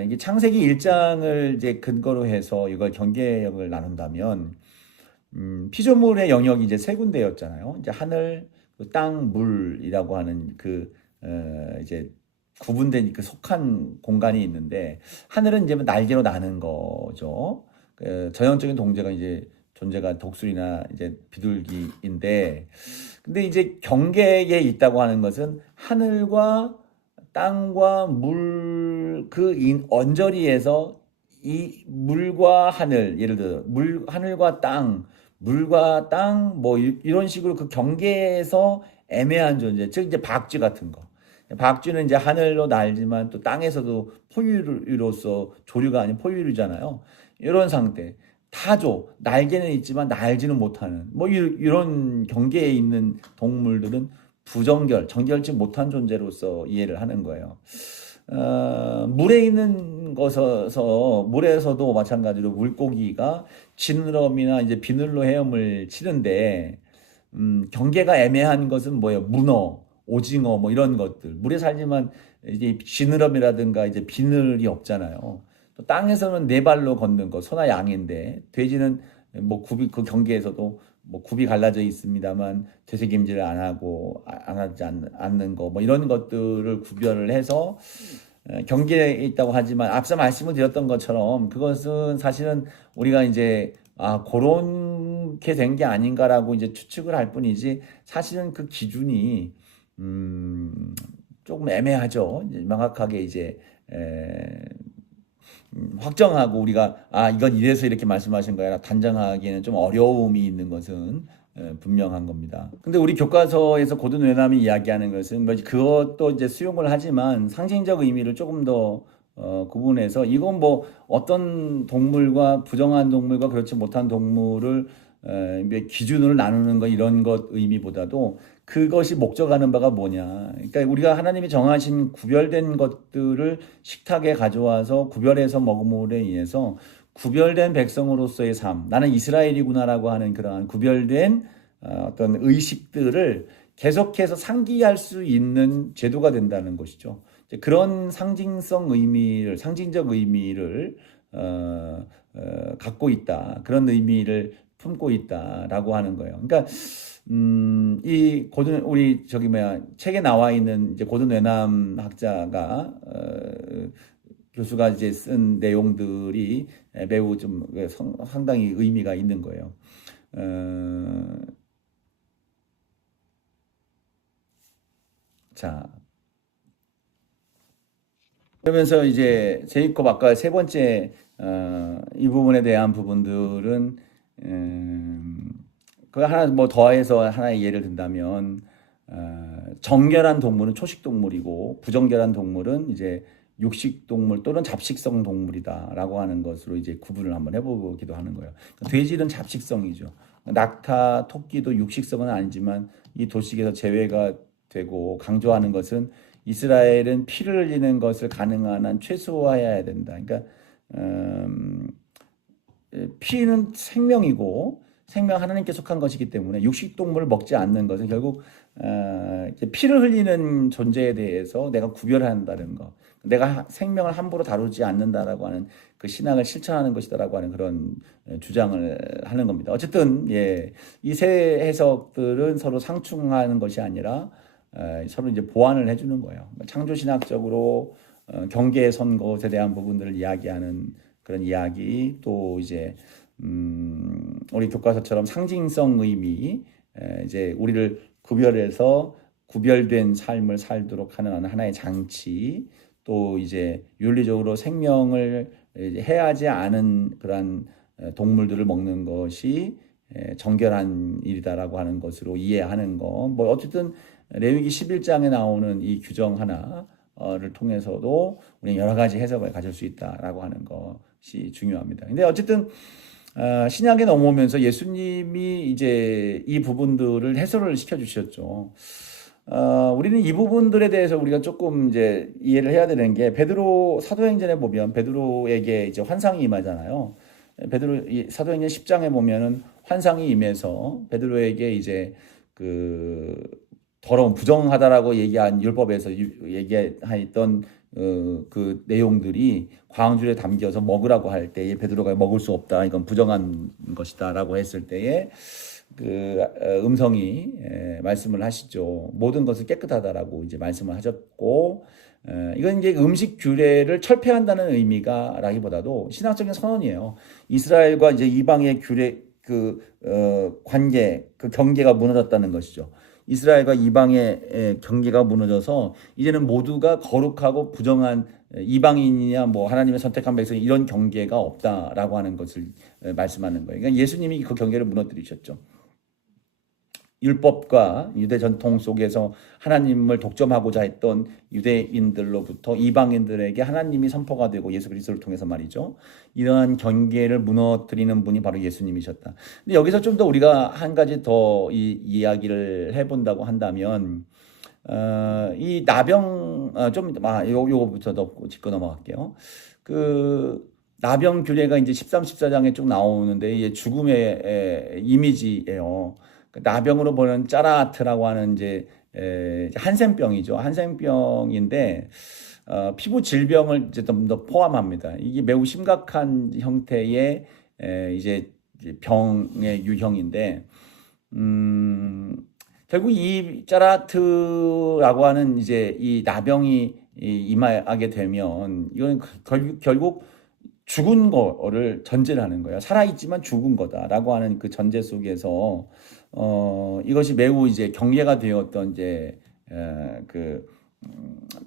이게 창세기 1장을 이제 근거로 해서 이걸 경계역을 나눈다면 피조물의 영역이 이제 세 군데였잖아요. 이제 하늘, 땅, 물이라고 하는 이제 구분된 그 속한 공간이 있는데 하늘은 이제 날개로 나는 거죠. 전형적인 존재가 독수리나 이제 비둘기인데 근데 이제 경계에 있다고 하는 것은 하늘과 땅과 물 언저리에서 이 물과 하늘 예를 들어 하늘과 땅 물과 땅 뭐 이런 식으로 그 경계에서 애매한 존재 즉 이제 박쥐 같은 거 박쥐는 이제 하늘로 날지만 또 땅에서도 포유류로서 조류가 아닌 포유류잖아요. 이런 상태. 타조, 날개는 있지만 날지는 못하는 뭐 이런 경계에 있는 동물들은 정결치 못한 존재로서 이해를 하는 거예요. 물에 있는 것에서 물에서도 마찬가지로 물고기가 지느러미나 이제 비늘로 헤엄을 치는데 경계가 애매한 것은 뭐예요? 문어, 오징어 뭐 이런 것들 물에 살지만 이제 지느러미라든가 이제 비늘이 없잖아요. 또 땅에서는 네 발로 걷는 거 소나 양인데 돼지는 뭐 굽이 그 경계에서도 뭐 굽이 갈라져 있습니다만 되새김질을 안 하고 안 하지 않는 거 뭐 이런 것들을 구별을 해서 경계에 있다고 하지만 앞서 말씀을 드렸던 것처럼 그것은 사실은 우리가 이제 그렇게 된 게 아닌가라고 이제 추측을 할 뿐이지 사실은 그 기준이 조금 애매하죠. 이제 명확하게 이제 확정하고 우리가 이건 이래서 이렇게 말씀하신 거야 단정하기에는 좀 어려움이 있는 것은 분명한 겁니다. 근데 우리 교과서에서 고든 웨남이 이야기하는 것은 뭐 그것도 이제 수용을 하지만 상징적 의미를 조금 더 구분해서 이건 뭐 어떤 동물과 부정한 동물과 그렇지 못한 동물을 기준으로 나누는 거 이런 것 의미보다도 그것이 목적하는 바가 뭐냐. 그러니까 우리가 하나님이 정하신 구별된 것들을 식탁에 가져와서 구별해서 먹음으로 인해서 구별된 백성으로서의 삶, 나는 이스라엘이구나라고 하는 그러한 구별된 어떤 의식들을 계속해서 상기할 수 있는 제도가 된다는 것이죠. 그런 상징적 의미를 갖고 있다. 그런 의미를 품고 있다라고 하는 거예요. 그러니까 이 고든 우리 책에 나와 있는 이제 고든 웨남 학자가 교수가 이제 쓴 내용들이 매우 좀 상당히 의미가 있는 거예요. 자, 그러면서 이제 제이콥 아까 세 번째 이 부분에 대한 부분들은 그 하나 뭐 더해서 하나의 예를 든다면 정결한 동물은 초식 동물이고 부정결한 동물은 이제 육식 동물 또는 잡식성 동물이다라고 하는 것으로 이제 구분을 한번 해보기도 하는 거예요. 돼지는 잡식성이죠. 낙타, 토끼도 육식성은 아니지만 이 도식에서 제외가 되고 강조하는 것은 이스라엘은 피를 흘리는 것을 가능한 한 최소화해야 된다. 그러니까 피는 생명이고 생명 하나님께 속한 것이기 때문에 육식 동물을 먹지 않는 것은 결국 피를 흘리는 존재에 대해서 내가 구별한다는 것, 내가 생명을 함부로 다루지 않는다라고 하는 그 신앙을 실천하는 것이다라고 하는 그런 주장을 하는 겁니다. 어쨌든 이 세 해석들은 서로 상충하는 것이 아니라 서로 이제 보완을 해주는 거예요. 창조 신학적으로 경계에 선 것에 대한 부분들을 이야기하는 그런 이야기, 또 이제 우리 교과서처럼 상징성 의미, 이제 우리를 구별해서 구별된 삶을 살도록 하는 하나의 장치, 또 이제 윤리적으로 생명을 해하지 않은 그러한 동물들을 먹는 것이 정결한 일이다라고 하는 것으로 이해하는 거. 뭐 어쨌든 레위기 11장에 나오는 이 규정 하나를 통해서도 우리는 여러 가지 해석을 가질 수 있다라고 하는 것이 중요합니다. 근데 어쨌든 신약에 넘어오면서 예수님이 이제 이 부분들을 해설을 시켜주셨죠. 우리는 이 부분들에 대해서 우리가 조금 이제 이해를 해야 되는 게 베드로 사도행전에 보면 베드로에게 이제 환상이 임하잖아요. 사도행전 10장에 보면은 환상이 임해서 베드로에게 이제 그 더러운 부정하다라고 얘기한 율법에서 얘기했던 그 내용들이 광줄에 담겨서 먹으라고 할 때에 베드로가 먹을 수 없다. 이건 부정한 것이다라고 했을 때에 그 음성이 말씀을 하시죠. 모든 것을 깨끗하다라고 이제 말씀을 하셨고, 이건 이제 음식 규례를 철폐한다는 의미가라기보다도 신학적인 선언이에요. 이스라엘과 이제 이방의 규례 관계, 그 경계가 무너졌다는 것이죠. 이스라엘과 이방의 경계가 무너져서 이제는 모두가 거룩하고 부정한 이방인이냐 뭐 하나님의 선택한 백성 이런 경계가 없다라고 하는 것을 말씀하는 거예요. 그러니까 예수님이 그 경계를 무너뜨리셨죠. 율법과 유대 전통 속에서 하나님을 독점하고자 했던 유대인들로부터 이방인들에게 하나님이 선포가 되고 예수 그리스도를 통해서 말이죠. 이러한 경계를 무너뜨리는 분이 바로 예수님이셨다. 근데 여기서 좀 더 우리가 한 가지 더 이 이야기를 해본다고 한다면 이 나병 요거부터 더 짚고 넘어갈게요. 그 나병 규례가 이제 13, 14장에 쭉 나오는데 이게 죽음의 이미지예요. 나병으로 보는 짜라트라고 하는 이제 한센병이죠. 한센병인데 피부 질병을 이제 좀 더 포함합니다. 이게 매우 심각한 형태의 이제 병의 유형인데 결국 이 짜라트라고 하는 이제 이 나병이 임하게 되면 이건 결국 죽은 거를 전제를 하는 거예요. 살아있지만 죽은 거다라고 하는 그 전제 속에서 이것이 매우 이제 경계가 되었던 이제 그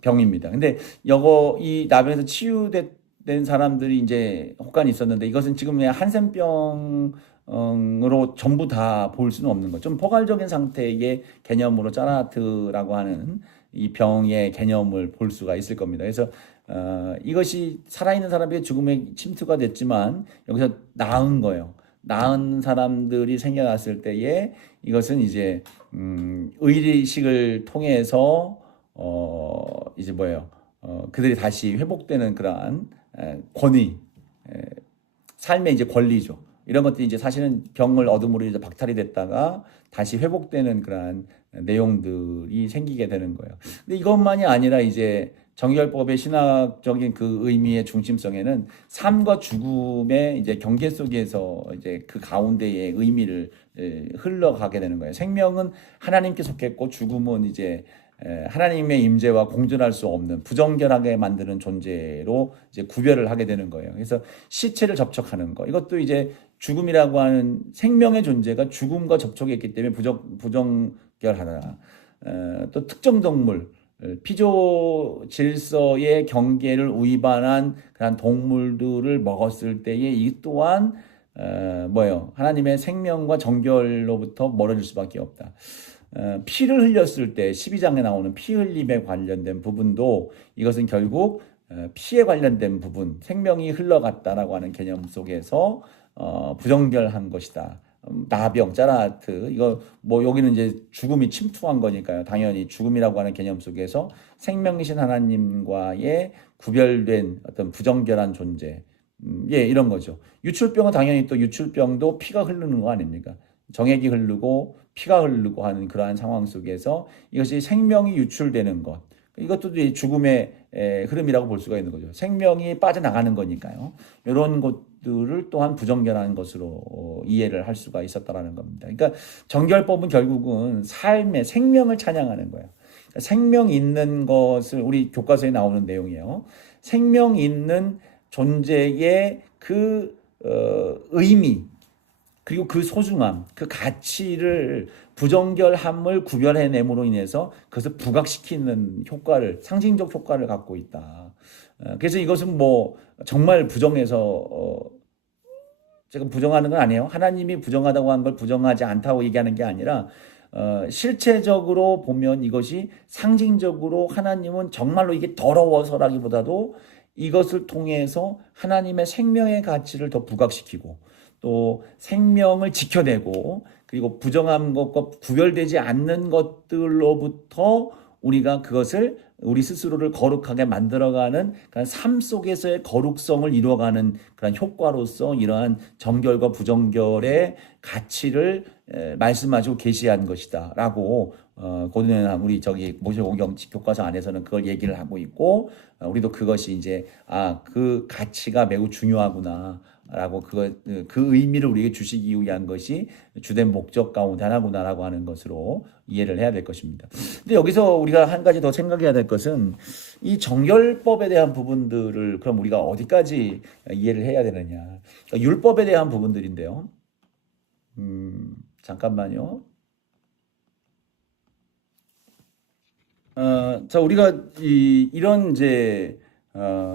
병입니다. 근데 이 나병에서 치유된 사람들이 이제 혹간이 있었는데 이것은 지금 한센병 으로 전부 다 볼 수는 없는 거죠. 좀 포괄적인 상태의 개념으로 짜라트라고 하는 이 병의 개념을 볼 수가 있을 겁니다. 그래서 이것이 살아있는 사람에게 죽음의 침투가 됐지만 여기서 나은 거예요. 나은 사람들이 생겨났을 때에 이것은 이제 의식을 통해서 이제 그들이 다시 회복되는 그러한 권위, 삶의 이제 권리죠. 이런 것들이 이제 사실은 병을 얻음으로 이제 박탈이 됐다가 다시 회복되는 그러한 내용들이 생기게 되는 거예요. 근데 이것만이 아니라 이제 정결법의 신학적인 그 의미의 중심성에는 삶과 죽음의 이제 경계 속에서 이제 그 가운데의 의미를 흘러가게 되는 거예요. 생명은 하나님께 속했고 죽음은 이제 하나님의 임재와 공존할 수 없는 부정결하게 만드는 존재로 이제 구별을 하게 되는 거예요. 그래서 시체를 접촉하는 거, 이것도 이제 죽음이라고 하는 생명의 존재가 죽음과 접촉했기 때문에 부정결하다. 또 특정 동물, 피조 질서의 경계를 위반한 그런 동물들을 먹었을 때에 이 또한 하나님의 생명과 정결로부터 멀어질 수밖에 없다. 피를 흘렸을 때 12장에 나오는 피 흘림에 관련된 부분도 이것은 결국 피에 관련된 부분, 생명이 흘러갔다라고 하는 개념 속에서 부정결한 것이다. 나병, 짜라트, 이거 여기는 이제 죽음이 침투한 거니까요. 당연히 죽음이라고 하는 개념 속에서 생명이신 하나님과의 구별된 어떤 부정결한 존재, 이런 거죠. 유출병은 당연히 또 유출병도 피가 흐르는 거 아닙니까? 정액이 흐르고 피가 흐르고 하는 그러한 상황 속에서 이것이 생명이 유출되는 것, 이것도 죽음의 흐름이라고 볼 수가 있는 거죠. 생명이 빠져나가는 거니까요. 이런 것들을 또한 부정결한 것으로 이해를 할 수가 있었다라는 겁니다. 그러니까 정결법은 결국은 삶의 생명을 찬양하는 거예요. 생명 있는 것을 우리 교과서에 나오는 내용이에요. 생명 있는 존재의 그 의미, 그리고 그 소중함, 그 가치를 부정결함을 구별해냄으로 인해서 그것을 부각시키는 효과를, 상징적 효과를 갖고 있다. 그래서 이것은 정말 부정해서 제가 부정하는 건 아니에요. 하나님이 부정하다고 한 걸 부정하지 않다고 얘기하는 게 아니라 실체적으로 보면 이것이 상징적으로 하나님은 정말로 이게 더러워서라기보다도 이것을 통해서 하나님의 생명의 가치를 더 부각시키고 또 생명을 지켜내고 그리고 부정한 것과 구별되지 않는 것들로부터 우리가 그것을 우리 스스로를 거룩하게 만들어가는 그런 삶 속에서의 거룩성을 이루어가는 그런 효과로서 이러한 정결과 부정결의 가치를 말씀하시고 계시한 것이다라고 고린도는 우리 모세오경 교과서 안에서는 그걸 얘기를 하고 있고 우리도 그것이 이제 그 가치가 매우 중요하구나. 라고 그 의미를 우리에게 주시기 위한 것이 주된 목적 가운데 하나구나라고 하는 것으로 이해를 해야 될 것입니다. 근데 여기서 우리가 한 가지 더 생각해야 될 것은 이 정결법에 대한 부분들을 그럼 우리가 어디까지 이해를 해야 되느냐. 그러니까 율법에 대한 부분들인데요. 잠깐만요. 자, 우리가 이런 이제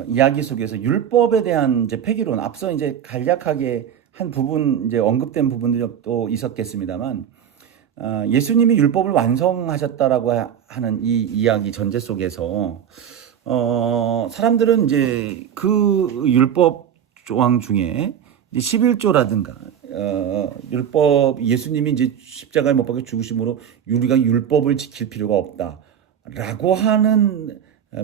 이야기 속에서 율법에 대한 이제 폐기론, 앞서 이제 간략하게 한 부분 이제 언급된 부분들이 또 있었겠습니다만, 예수님이 율법을 완성하셨다라고 하는 이 이야기 전제 속에서 사람들은 이제 그 율법 조항 중에 11조라든가 율법 예수님이 이제 십자가에 못 박혀 죽으심으로 우리가 율법을 지킬 필요가 없다라고 하는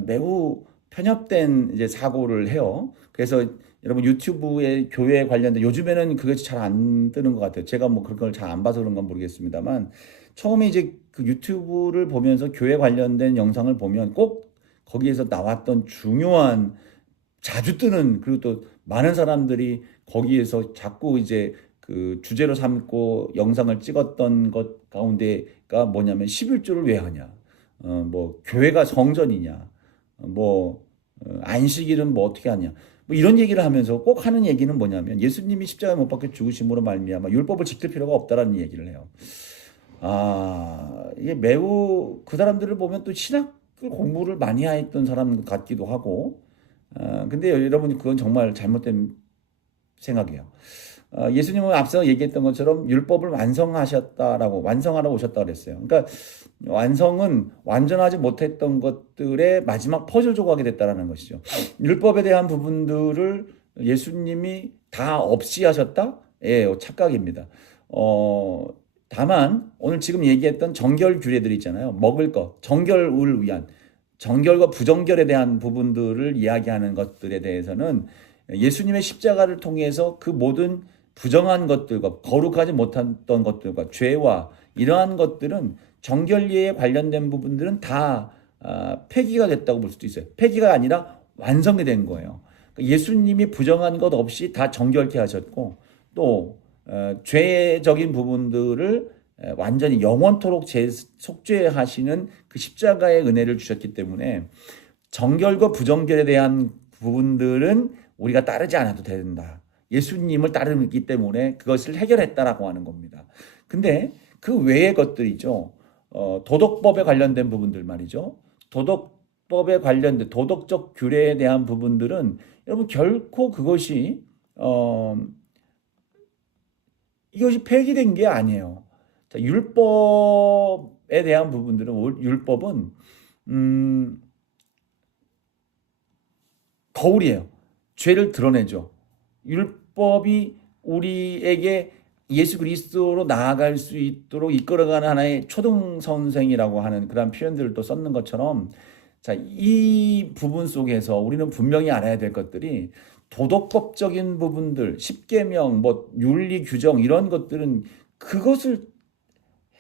매우 편협된 이제 사고를 해요. 그래서 여러분 유튜브에 교회 관련된 요즘에는 그것이 잘 안 뜨는 것 같아요. 제가 뭐 그런 걸 잘 안 봐서 그런 건 모르겠습니다만 처음에 이제 그 유튜브를 보면서 교회 관련된 영상을 보면 꼭 거기에서 나왔던 중요한 자주 뜨는 그리고 또 많은 사람들이 거기에서 자꾸 이제 그 주제로 삼고 영상을 찍었던 것 가운데가 뭐냐면 11조를 왜 하냐? 뭐 교회가 성전이냐? 안식일은 뭐 어떻게 하냐? 뭐 이런 얘기를 하면서 꼭 하는 얘기는 뭐냐면 예수님이 십자가에 못 박혀 죽으심으로 말미암아 율법을 지킬 필요가 없다라는 얘기를 해요. 이게 매우 그 사람들을 보면 또 신학 공부를 많이 했던 사람 같기도 하고, 근데 여러분 그건 정말 잘못된 생각이에요. 예수님은 앞서 얘기했던 것처럼 율법을 완성하라고 오셨다 그랬어요. 그러니까 완성은 완전하지 못했던 것들의 마지막 퍼즐 조각이 됐다라는 것이죠. 율법에 대한 부분들을 예수님이 다 없이 하셨다? 예, 착각입니다. 다만 오늘 지금 얘기했던 정결 규례들 있잖아요. 먹을 것, 정결을 위한 정결과 부정결에 대한 부분들을 이야기하는 것들에 대해서는 예수님의 십자가를 통해서 그 모든 부정한 것들과 거룩하지 못했던 것들과 죄와 이러한 것들은 정결리에 관련된 부분들은 다 폐기가 됐다고 볼 수도 있어요. 폐기가 아니라 완성이 된 거예요. 예수님이 부정한 것 없이 다 정결케 하셨고 또 죄적인 부분들을 완전히 영원토록 속죄하시는 그 십자가의 은혜를 주셨기 때문에 정결과 부정결에 대한 부분들은 우리가 따르지 않아도 된다. 예수님을 따르기 때문에 그것을 해결했다라고 하는 겁니다. 근데 그 외의 것들이죠. 도덕법에 관련된 부분들 말이죠. 도덕법에 관련된 도덕적 규례에 대한 부분들은 여러분 결코 이것이 폐기된 게 아니에요. 자, 율법에 대한 부분들은 율법은 거울이에요. 죄를 드러내죠. 율법이 우리에게 예수 그리스도로 나아갈 수 있도록 이끌어가는 하나의 초등 선생이라고 하는 그런 표현들을 또 썼는 것처럼 자, 이 부분 속에서 우리는 분명히 알아야 될 것들이 도덕법적인 부분들, 십계명, 뭐 윤리 규정 이런 것들은 그것을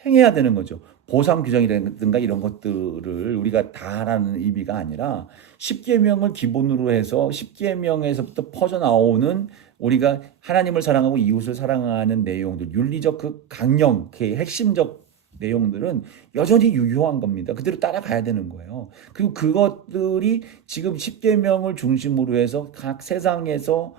행해야 되는 거죠. 보상 규정이라든가 이런 것들을 우리가 다 하라는 의미가 아니라 십계명을 기본으로 해서 십계명에서부터 퍼져나오는 우리가 하나님을 사랑하고 이웃을 사랑하는 내용들, 윤리적 그 강령, 그 핵심적 내용들은 여전히 유효한 겁니다. 그대로 따라가야 되는 거예요. 그리고 그것들이 지금 십계명을 중심으로 해서 각 세상에서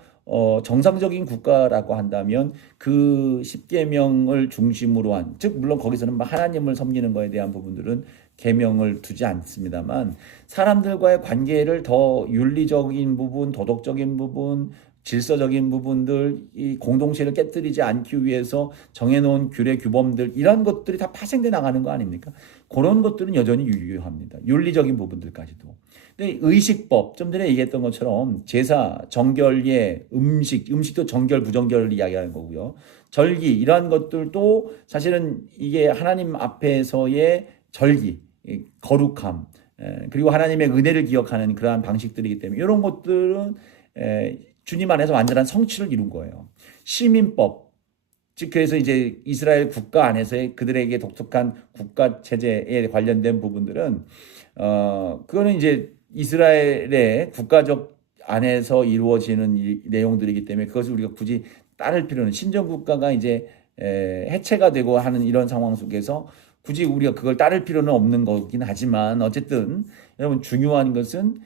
정상적인 국가라고 한다면 그 십계명을 중심으로 한, 즉 물론 거기서는 하나님을 섬기는 것에 대한 부분들은 계명을 두지 않습니다만 사람들과의 관계를 더 윤리적인 부분, 도덕적인 부분, 질서적인 부분들, 이 공동체를 깨뜨리지 않기 위해서 정해놓은 규례 규범들 이런 것들이 다 파생돼 나가는 거 아닙니까? 그런 것들은 여전히 유효합니다. 윤리적인 부분들까지도. 근데 의식법, 좀 전에 얘기했던 것처럼 제사, 정결예, 음식도 정결, 부정결을 이야기하는 거고요. 절기, 이러한 것들도 사실은 이게 하나님 앞에서의 절기, 거룩함, 그리고 하나님의 은혜를 기억하는 그러한 방식들이기 때문에 이런 것들은 주님 안에서 완전한 성취를 이룬 거예요. 시민법, 즉 그래서 이제 이스라엘 국가 안에서의 그들에게 독특한 국가 체제에 관련된 부분들은 그거는 이제 이스라엘의 국가적 안에서 이루어지는 내용들이기 때문에 그것을 우리가 굳이 따를 필요는 신정 국가가 이제 해체가 되고 하는 이런 상황 속에서 굳이 우리가 그걸 따를 필요는 없는 거긴 하지만 어쨌든 여러분 중요한 것은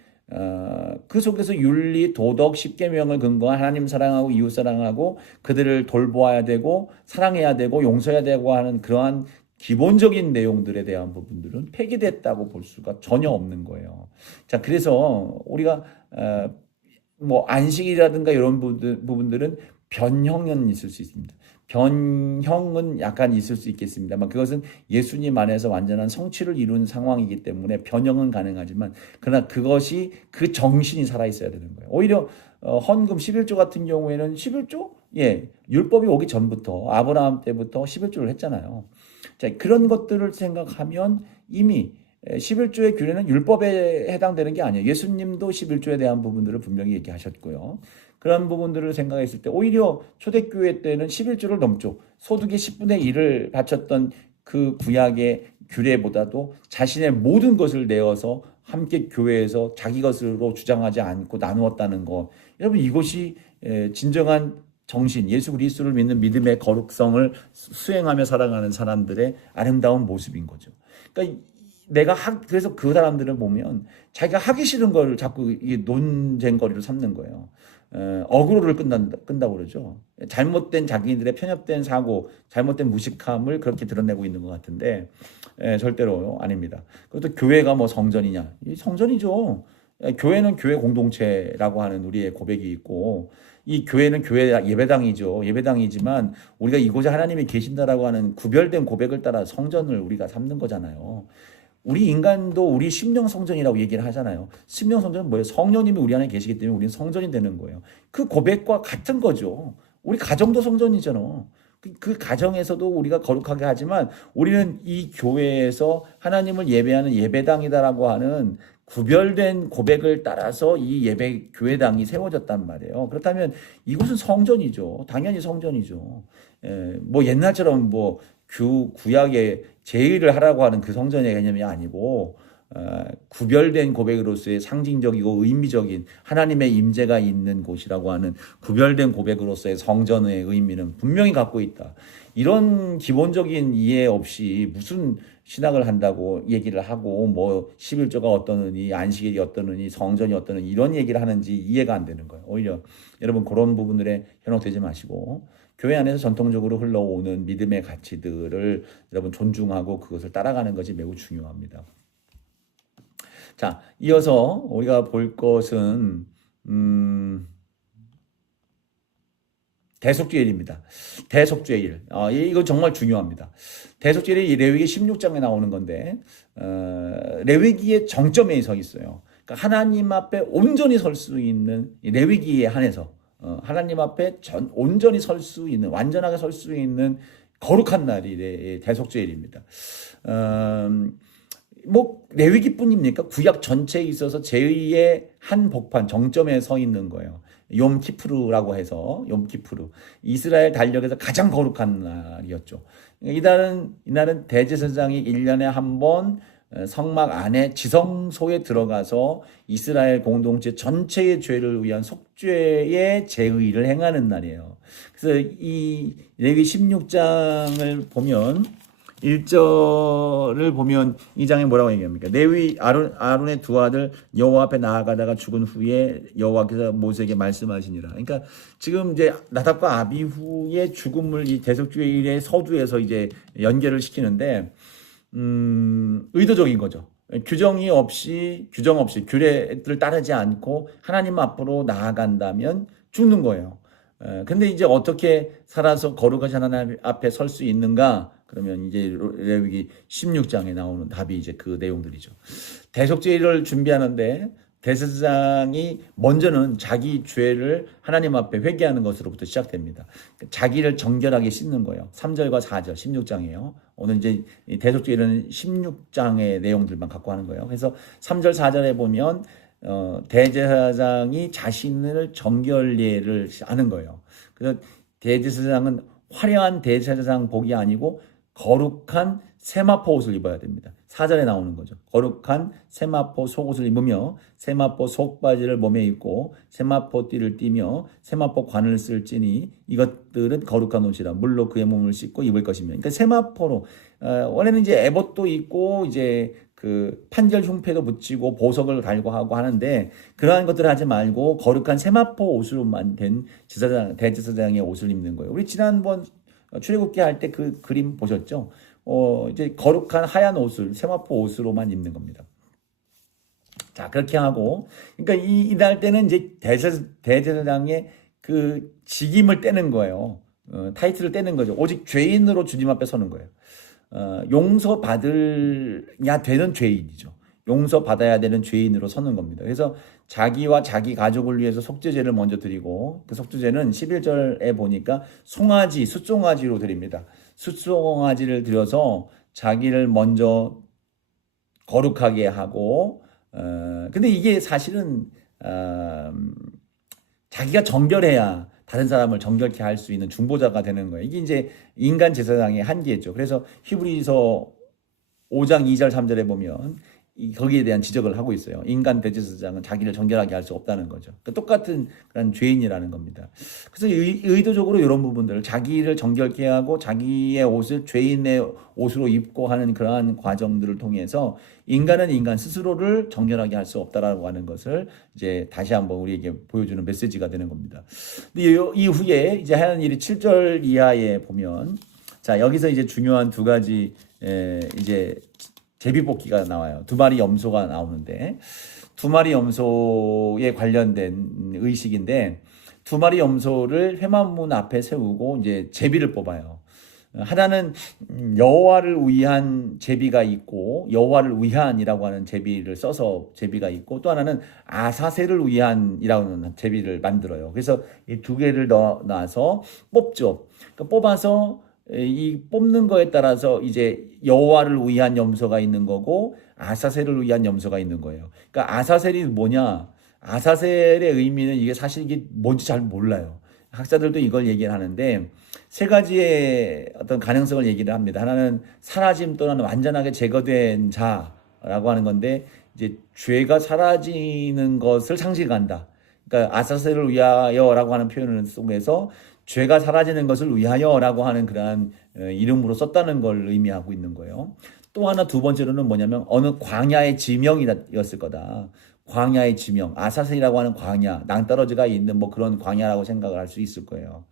그 속에서 윤리, 도덕, 십계명을 근거한 하나님 사랑하고 이웃 사랑하고 그들을 돌보아야 되고 사랑해야 되고 용서해야 되고 하는 그러한 기본적인 내용들에 대한 부분들은 폐기됐다고 볼 수가 전혀 없는 거예요. 자, 그래서 우리가 뭐 안식이라든가 이런 부분들은 변형은 있을 수 있습니다. 변형은 약간 있을 수 있겠습니다만 그것은 예수님 안에서 완전한 성취를 이룬 상황이기 때문에 변형은 가능하지만 그러나 그것이 그 정신이 살아 있어야 되는 거예요. 오히려 헌금 11조 같은 경우에는 11조? 예, 율법이 오기 전부터 아브라함 때부터 11조를 했잖아요. 자, 그런 것들을 생각하면 이미 11조의 규례는 율법에 해당되는 게 아니에요. 예수님도 11조에 대한 부분들을 분명히 얘기하셨고요. 그런 부분들을 생각했을 때 오히려 초대교회 때는 11조를 넘죠. 소득의 10분의 1을 바쳤던 그 구약의 규례보다도 자신의 모든 것을 내어서 함께 교회에서 자기 것으로 주장하지 않고 나누었다는 것. 여러분 이것이 진정한 정신, 예수 그리스도를 믿는 믿음의 거룩성을 수행하며 살아가는 사람들의 아름다운 모습인 거죠. 그러니까 그래서 그 사람들을 보면 자기가 하기 싫은 걸 자꾸 이게 논쟁거리로 삼는 거예요. 어그로를 끈다고 그러죠. 잘못된 자기들의 편협된 사고, 잘못된 무식함을 그렇게 드러내고 있는 것 같은데 절대로 아닙니다. 그것도 교회가 뭐 성전이냐? 성전이죠. 교회는 교회 공동체라고 하는 우리의 고백이 있고 이 교회는 교회 예배당이죠. 예배당이지만 우리가 이곳에 하나님이 계신다라고 하는 구별된 고백을 따라 성전을 우리가 삼는 거잖아요. 우리 인간도 우리 심령 성전이라고 얘기를 하잖아요. 심령 성전은 뭐예요? 성령님이 우리 안에 계시기 때문에 우리는 성전이 되는 거예요. 그 고백과 같은 거죠. 우리 가정도 성전이잖아. 그 가정에서도 우리가 거룩하게 하지만 우리는 이 교회에서 하나님을 예배하는 예배당이다라고 하는 구별된 고백을 따라서 이 예배 교회당이 세워졌단 말이에요. 그렇다면 이곳은 성전이죠. 당연히 성전이죠. 뭐 옛날처럼 뭐 구약의 제의를 하라고 하는 그 성전의 개념이 아니고 구별된 고백으로서의 상징적이고 의미적인 하나님의 임재가 있는 곳이라고 하는 구별된 고백으로서의 성전의 의미는 분명히 갖고 있다. 이런 기본적인 이해 없이 무슨 신학을 한다고 얘기를 하고 뭐 11조가 어떠느니 안식일이 어떠느니 성전이 어떠느니 이런 얘기를 하는지 이해가 안 되는 거예요. 오히려 여러분 그런 부분들에 현혹되지 마시고 교회 안에서 전통적으로 흘러오는 믿음의 가치들을 여러분 존중하고 그것을 따라가는 것이 매우 중요합니다. 자, 이어서 우리가 볼 것은 대속죄일입니다. 대속죄일. 이거 정말 중요합니다. 대속죄일이 레위기 16장에 나오는 건데 레위기의 정점에 서 있어요. 그러니까 하나님 앞에 온전히 설 수 있는 레위기에 한해서 하나님 앞에 온전히 설 수 있는 완전하게 설 수 있는 거룩한 날이 대속죄일입니다. 뭐 레위기뿐입니까? 구약 전체에 있어서 제의의 한 복판 정점에 서 있는 거예요. 욤키푸르라고 해서 욤키푸르 이스라엘 달력에서 가장 거룩한 날이었죠. 이날은 대제사장이 1년에 한 번 성막 안에 지성소에 들어가서 이스라엘 공동체 전체의 죄를 위한 속죄의 제의를 행하는 날이에요. 그래서 이 레위 16장을 보면 1절을 보면 이 장에 뭐라고 얘기합니까? 레위 아론의 두 아들 여호와 앞에 나아가다가 죽은 후에 여호와께서 모세에게 말씀하시니라. 그러니까 지금 이제 나답과 아비후의 죽음을 이 대속죄일의 서두에서 이제 연결을 시키는데 의도적인 거죠. 규정 없이 규례를 따르지 않고 하나님 앞으로 나아간다면 죽는 거예요. 근데 이제 어떻게 살아서 거룩하신 하나님 앞에 설 수 있는가? 그러면 이제 레위기 16장에 나오는 답이 이제 그 내용들이죠. 대속죄일을 준비하는데 대제사장이 먼저는 자기 죄를 하나님 앞에 회개하는 것으로부터 시작됩니다. 자기를 정결하게 씻는 거예요. 3절과 4절 16장이에요. 오늘 이제 대속죄일은 16장의 내용들만 갖고 하는 거예요. 그래서 3절 4절에 보면 대제사장이 자신을 정결례를 하는 거예요. 그래서 대제사장은 화려한 대제사장복이 아니고 거룩한 세마포 옷을 입어야 됩니다. 4절에 나오는 거죠. 거룩한 세마포 속옷을 입으며 세마포 속바지를 몸에 입고 세마포 띠를 띠며 세마포 관을 쓸지니 이것들은 거룩한 옷이라 물로 그의 몸을 씻고 입을 것이며. 그러니까 세마포로 원래는 이제 에봇도 있고 이제 그 판결 흉패도 붙이고 보석을 달고 하고 하는데 그러한 것들을 하지 말고 거룩한 세마포 옷으로만 된 대제사장의 옷을 입는 거예요. 우리 지난번 출애굽기 할 때 그 그림 보셨죠? 이제 거룩한 하얀 옷을 세마포 옷으로만 입는 겁니다. 자, 그렇게 하고, 그러니까 이날 때는 이제 대제사장의 그 직임을 떼는 거예요. 타이틀을 떼는 거죠. 오직 죄인으로 주님 앞에 서는 거예요. 용서받으야 되는 죄인이죠. 용서받아야 되는 죄인으로 서는 겁니다. 그래서 자기와 자기 가족을 위해서 속죄제를 먼저 드리고 그 속죄제는 11절에 보니까 송아지, 숫송아지로 드립니다. 숫송아지를 드려서 자기를 먼저 거룩하게 하고 근데 이게 사실은 자기가 정결해야 다른 사람을 정결케 할 수 있는 중보자가 되는 거예요. 이게 이제 인간 제사장의 한계죠. 그래서 히브리서 5장 2절 3절에 보면 거기에 대한 지적을 하고 있어요. 인간 대제사장은 자기를 정결하게 할 수 없다는 거죠. 그러니까 똑같은 그런 죄인이라는 겁니다. 그래서 의도적으로 이런 부분들을 자기를 정결케 하고 자기의 옷을 죄인의 옷으로 입고 하는 그러한 과정들을 통해서 인간은 인간 스스로를 정결하게 할 수 없다라고 하는 것을 이제 다시 한번 우리에게 보여주는 메시지가 되는 겁니다. 근데 이후에 이제 하는 일이 7절 이하에 보면 자 여기서 이제 중요한 두 가지 이제 제비뽑기가 나와요. 두 마리 염소가 나오는데 두 마리 염소에 관련된 의식인데 두 마리 염소를 회막문 앞에 세우고 이제 제비를 뽑아요. 하나는 여호와를 위한 제비가 있고 여호와를 위한이라고 하는 제비를 써서 제비가 있고 또 하나는 아사셀을 위한이라고 하는 제비를 만들어요. 그래서 이 두 개를 넣어서 뽑죠. 그러니까 뽑아서 이 뽑는 거에 따라서 이제 여호와를 위한 염소가 있는 거고 아사셀을 위한 염소가 있는 거예요. 그러니까 아사셀이 뭐냐? 아사셀의 의미는 이게 사실 이게 뭔지 잘 몰라요. 학자들도 이걸 얘기를 하는데 세 가지의 어떤 가능성을 얘기를 합니다. 하나는 사라짐 또는 완전하게 제거된 자라고 하는 건데 이제 죄가 사라지는 것을 상징한다. 그러니까 아사셀을 위하여라고 하는 표현을 속에서 죄가 사라지는 것을 위하여라고 하는 그러한 이름으로 썼다는 걸 의미하고 있는 거예요. 또 하나 두 번째로는 뭐냐면 어느 광야의 지명이었을 거다. 광야의 지명, 아사셀이라고 하는 광야, 낭떠러지가 있는 뭐 그런 광야라고 생각을 할 수 있을 거예요.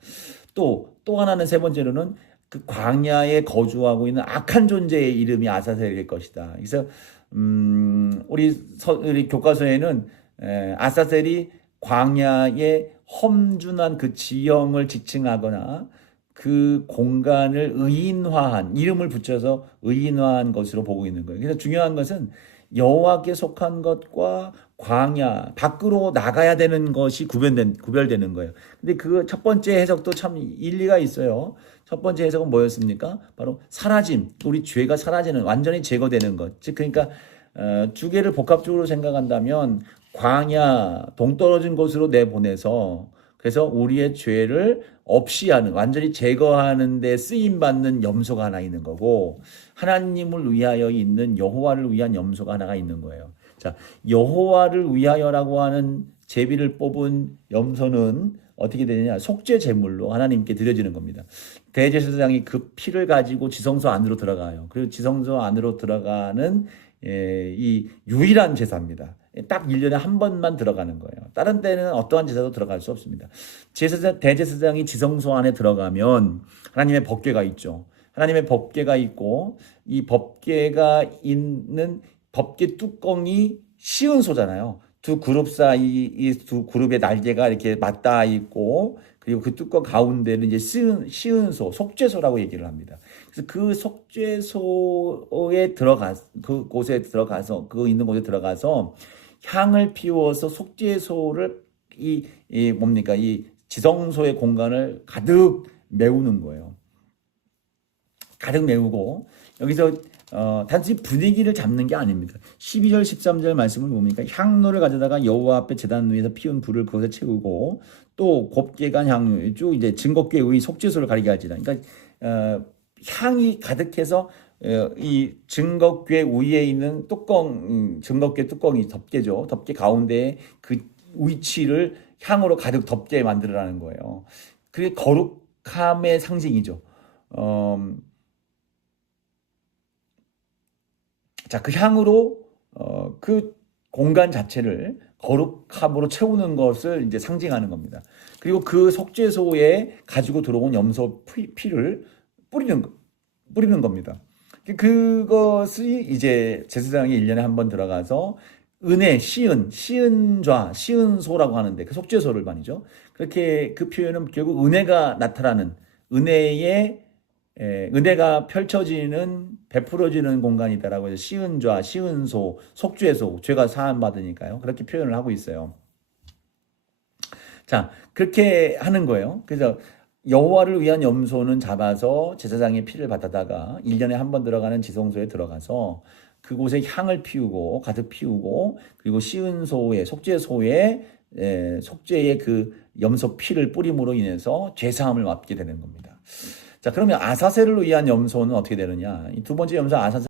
또 하나는 세 번째로는 그 광야에 거주하고 있는 악한 존재의 이름이 아사셀일 것이다. 그래서 우리 교과서에는 아사셀이 광야의 험준한 그 지형을 지칭하거나 그 공간을 의인화한 이름을 붙여서 의인화한 것으로 보고 있는 거예요. 그래서 중요한 것은 여호와께 속한 것과 광야 밖으로 나가야 되는 것이 구별되는 거예요. 근데 그 첫 번째 해석도 참 일리가 있어요. 첫 번째 해석은 뭐였습니까? 바로 사라짐, 우리 죄가 사라지는 완전히 제거되는 것. 즉 그러니까 두 개를 복합적으로 생각한다면 광야 동떨어진 곳으로 내보내서 그래서 우리의 죄를 없이 하는 완전히 제거하는 데 쓰임 받는 염소가 하나 있는 거고 하나님을 위하여 있는 여호와를 위한 염소가 하나가 있는 거예요. 자, 여호와를 위하여라고 하는 제비를 뽑은 염소는 어떻게 되느냐? 속죄 제물로 하나님께 드려지는 겁니다. 대제사장이 그 피를 가지고 지성소 안으로 들어가요. 그리고 지성소 안으로 들어가는 이 유일한 제사입니다. 딱 1년에 한 번만 들어가는 거예요. 다른 때는 어떠한 제사도 들어갈 수 없습니다. 대제사장이 지성소 안에 들어가면 하나님의 법궤가 있죠. 하나님의 법궤가 있고 이 법궤가 있는 법궤 뚜껑이 시은소잖아요. 두 그룹 사이 이 두 그룹의 날개가 이렇게 맞닿아 있고 그리고 그 뚜껑 가운데는 이제 시은소, 속죄소라고 얘기를 합니다. 그래서 그 속죄소에 그곳에 들어가서 그 있는 곳에 들어가서 향을 피워서 속죄소를 이 지성소의 공간을 가득 메우는 거예요. 가득 메우고 여기서 단순히 분위기를 잡는 게 아닙니다. 12절 13절 말씀을 보니까 향로를 가져다가 여호와 앞에 제단 위에서 피운 불을 그것에 채우고 또 곱게 간 향유 쭉 이제 증거궤의 속죄소를 가리게 할지라. 그러니까 향이 가득해서 이 증거궤 위에 있는 뚜껑, 증거궤 뚜껑이 덮개죠. 덮개 가운데에 그 위치를 향으로 가득 덮게 만들어라는 거예요. 그게 거룩함의 상징이죠. 자, 그 향으로 그 공간 자체를 거룩함으로 채우는 것을 이제 상징하는 겁니다. 그리고 그 속죄소에 가지고 들어온 염소 피를 뿌리는 겁니다. 그것이 이제 제사장이 1년에 한 번 들어가서 은혜, 시은소라고 하는데 그 속죄소를 말이죠. 그렇게 그 표현은 결국 은혜가 나타나는 은혜의 은혜가 펼쳐지는 베풀어지는 공간이다라고 해서 시은좌, 시은소, 속죄소, 죄가 사함 받으니까요. 그렇게 표현을 하고 있어요. 자, 그렇게 하는 거예요. 그래서 여호와를 위한 염소는 잡아서 제사장의 피를 받아다가 1년에 한 번 들어가는 지성소에 들어가서 그곳에 향을 피우고 가득 피우고 그리고 시은소에 속죄소에 속죄의 그 염소 피를 뿌림으로 인해서 죄사함을 맡게 되는 겁니다. 자, 그러면 아사셀을 위한 염소는 어떻게 되느냐? 이 두 번째 염소 아사셀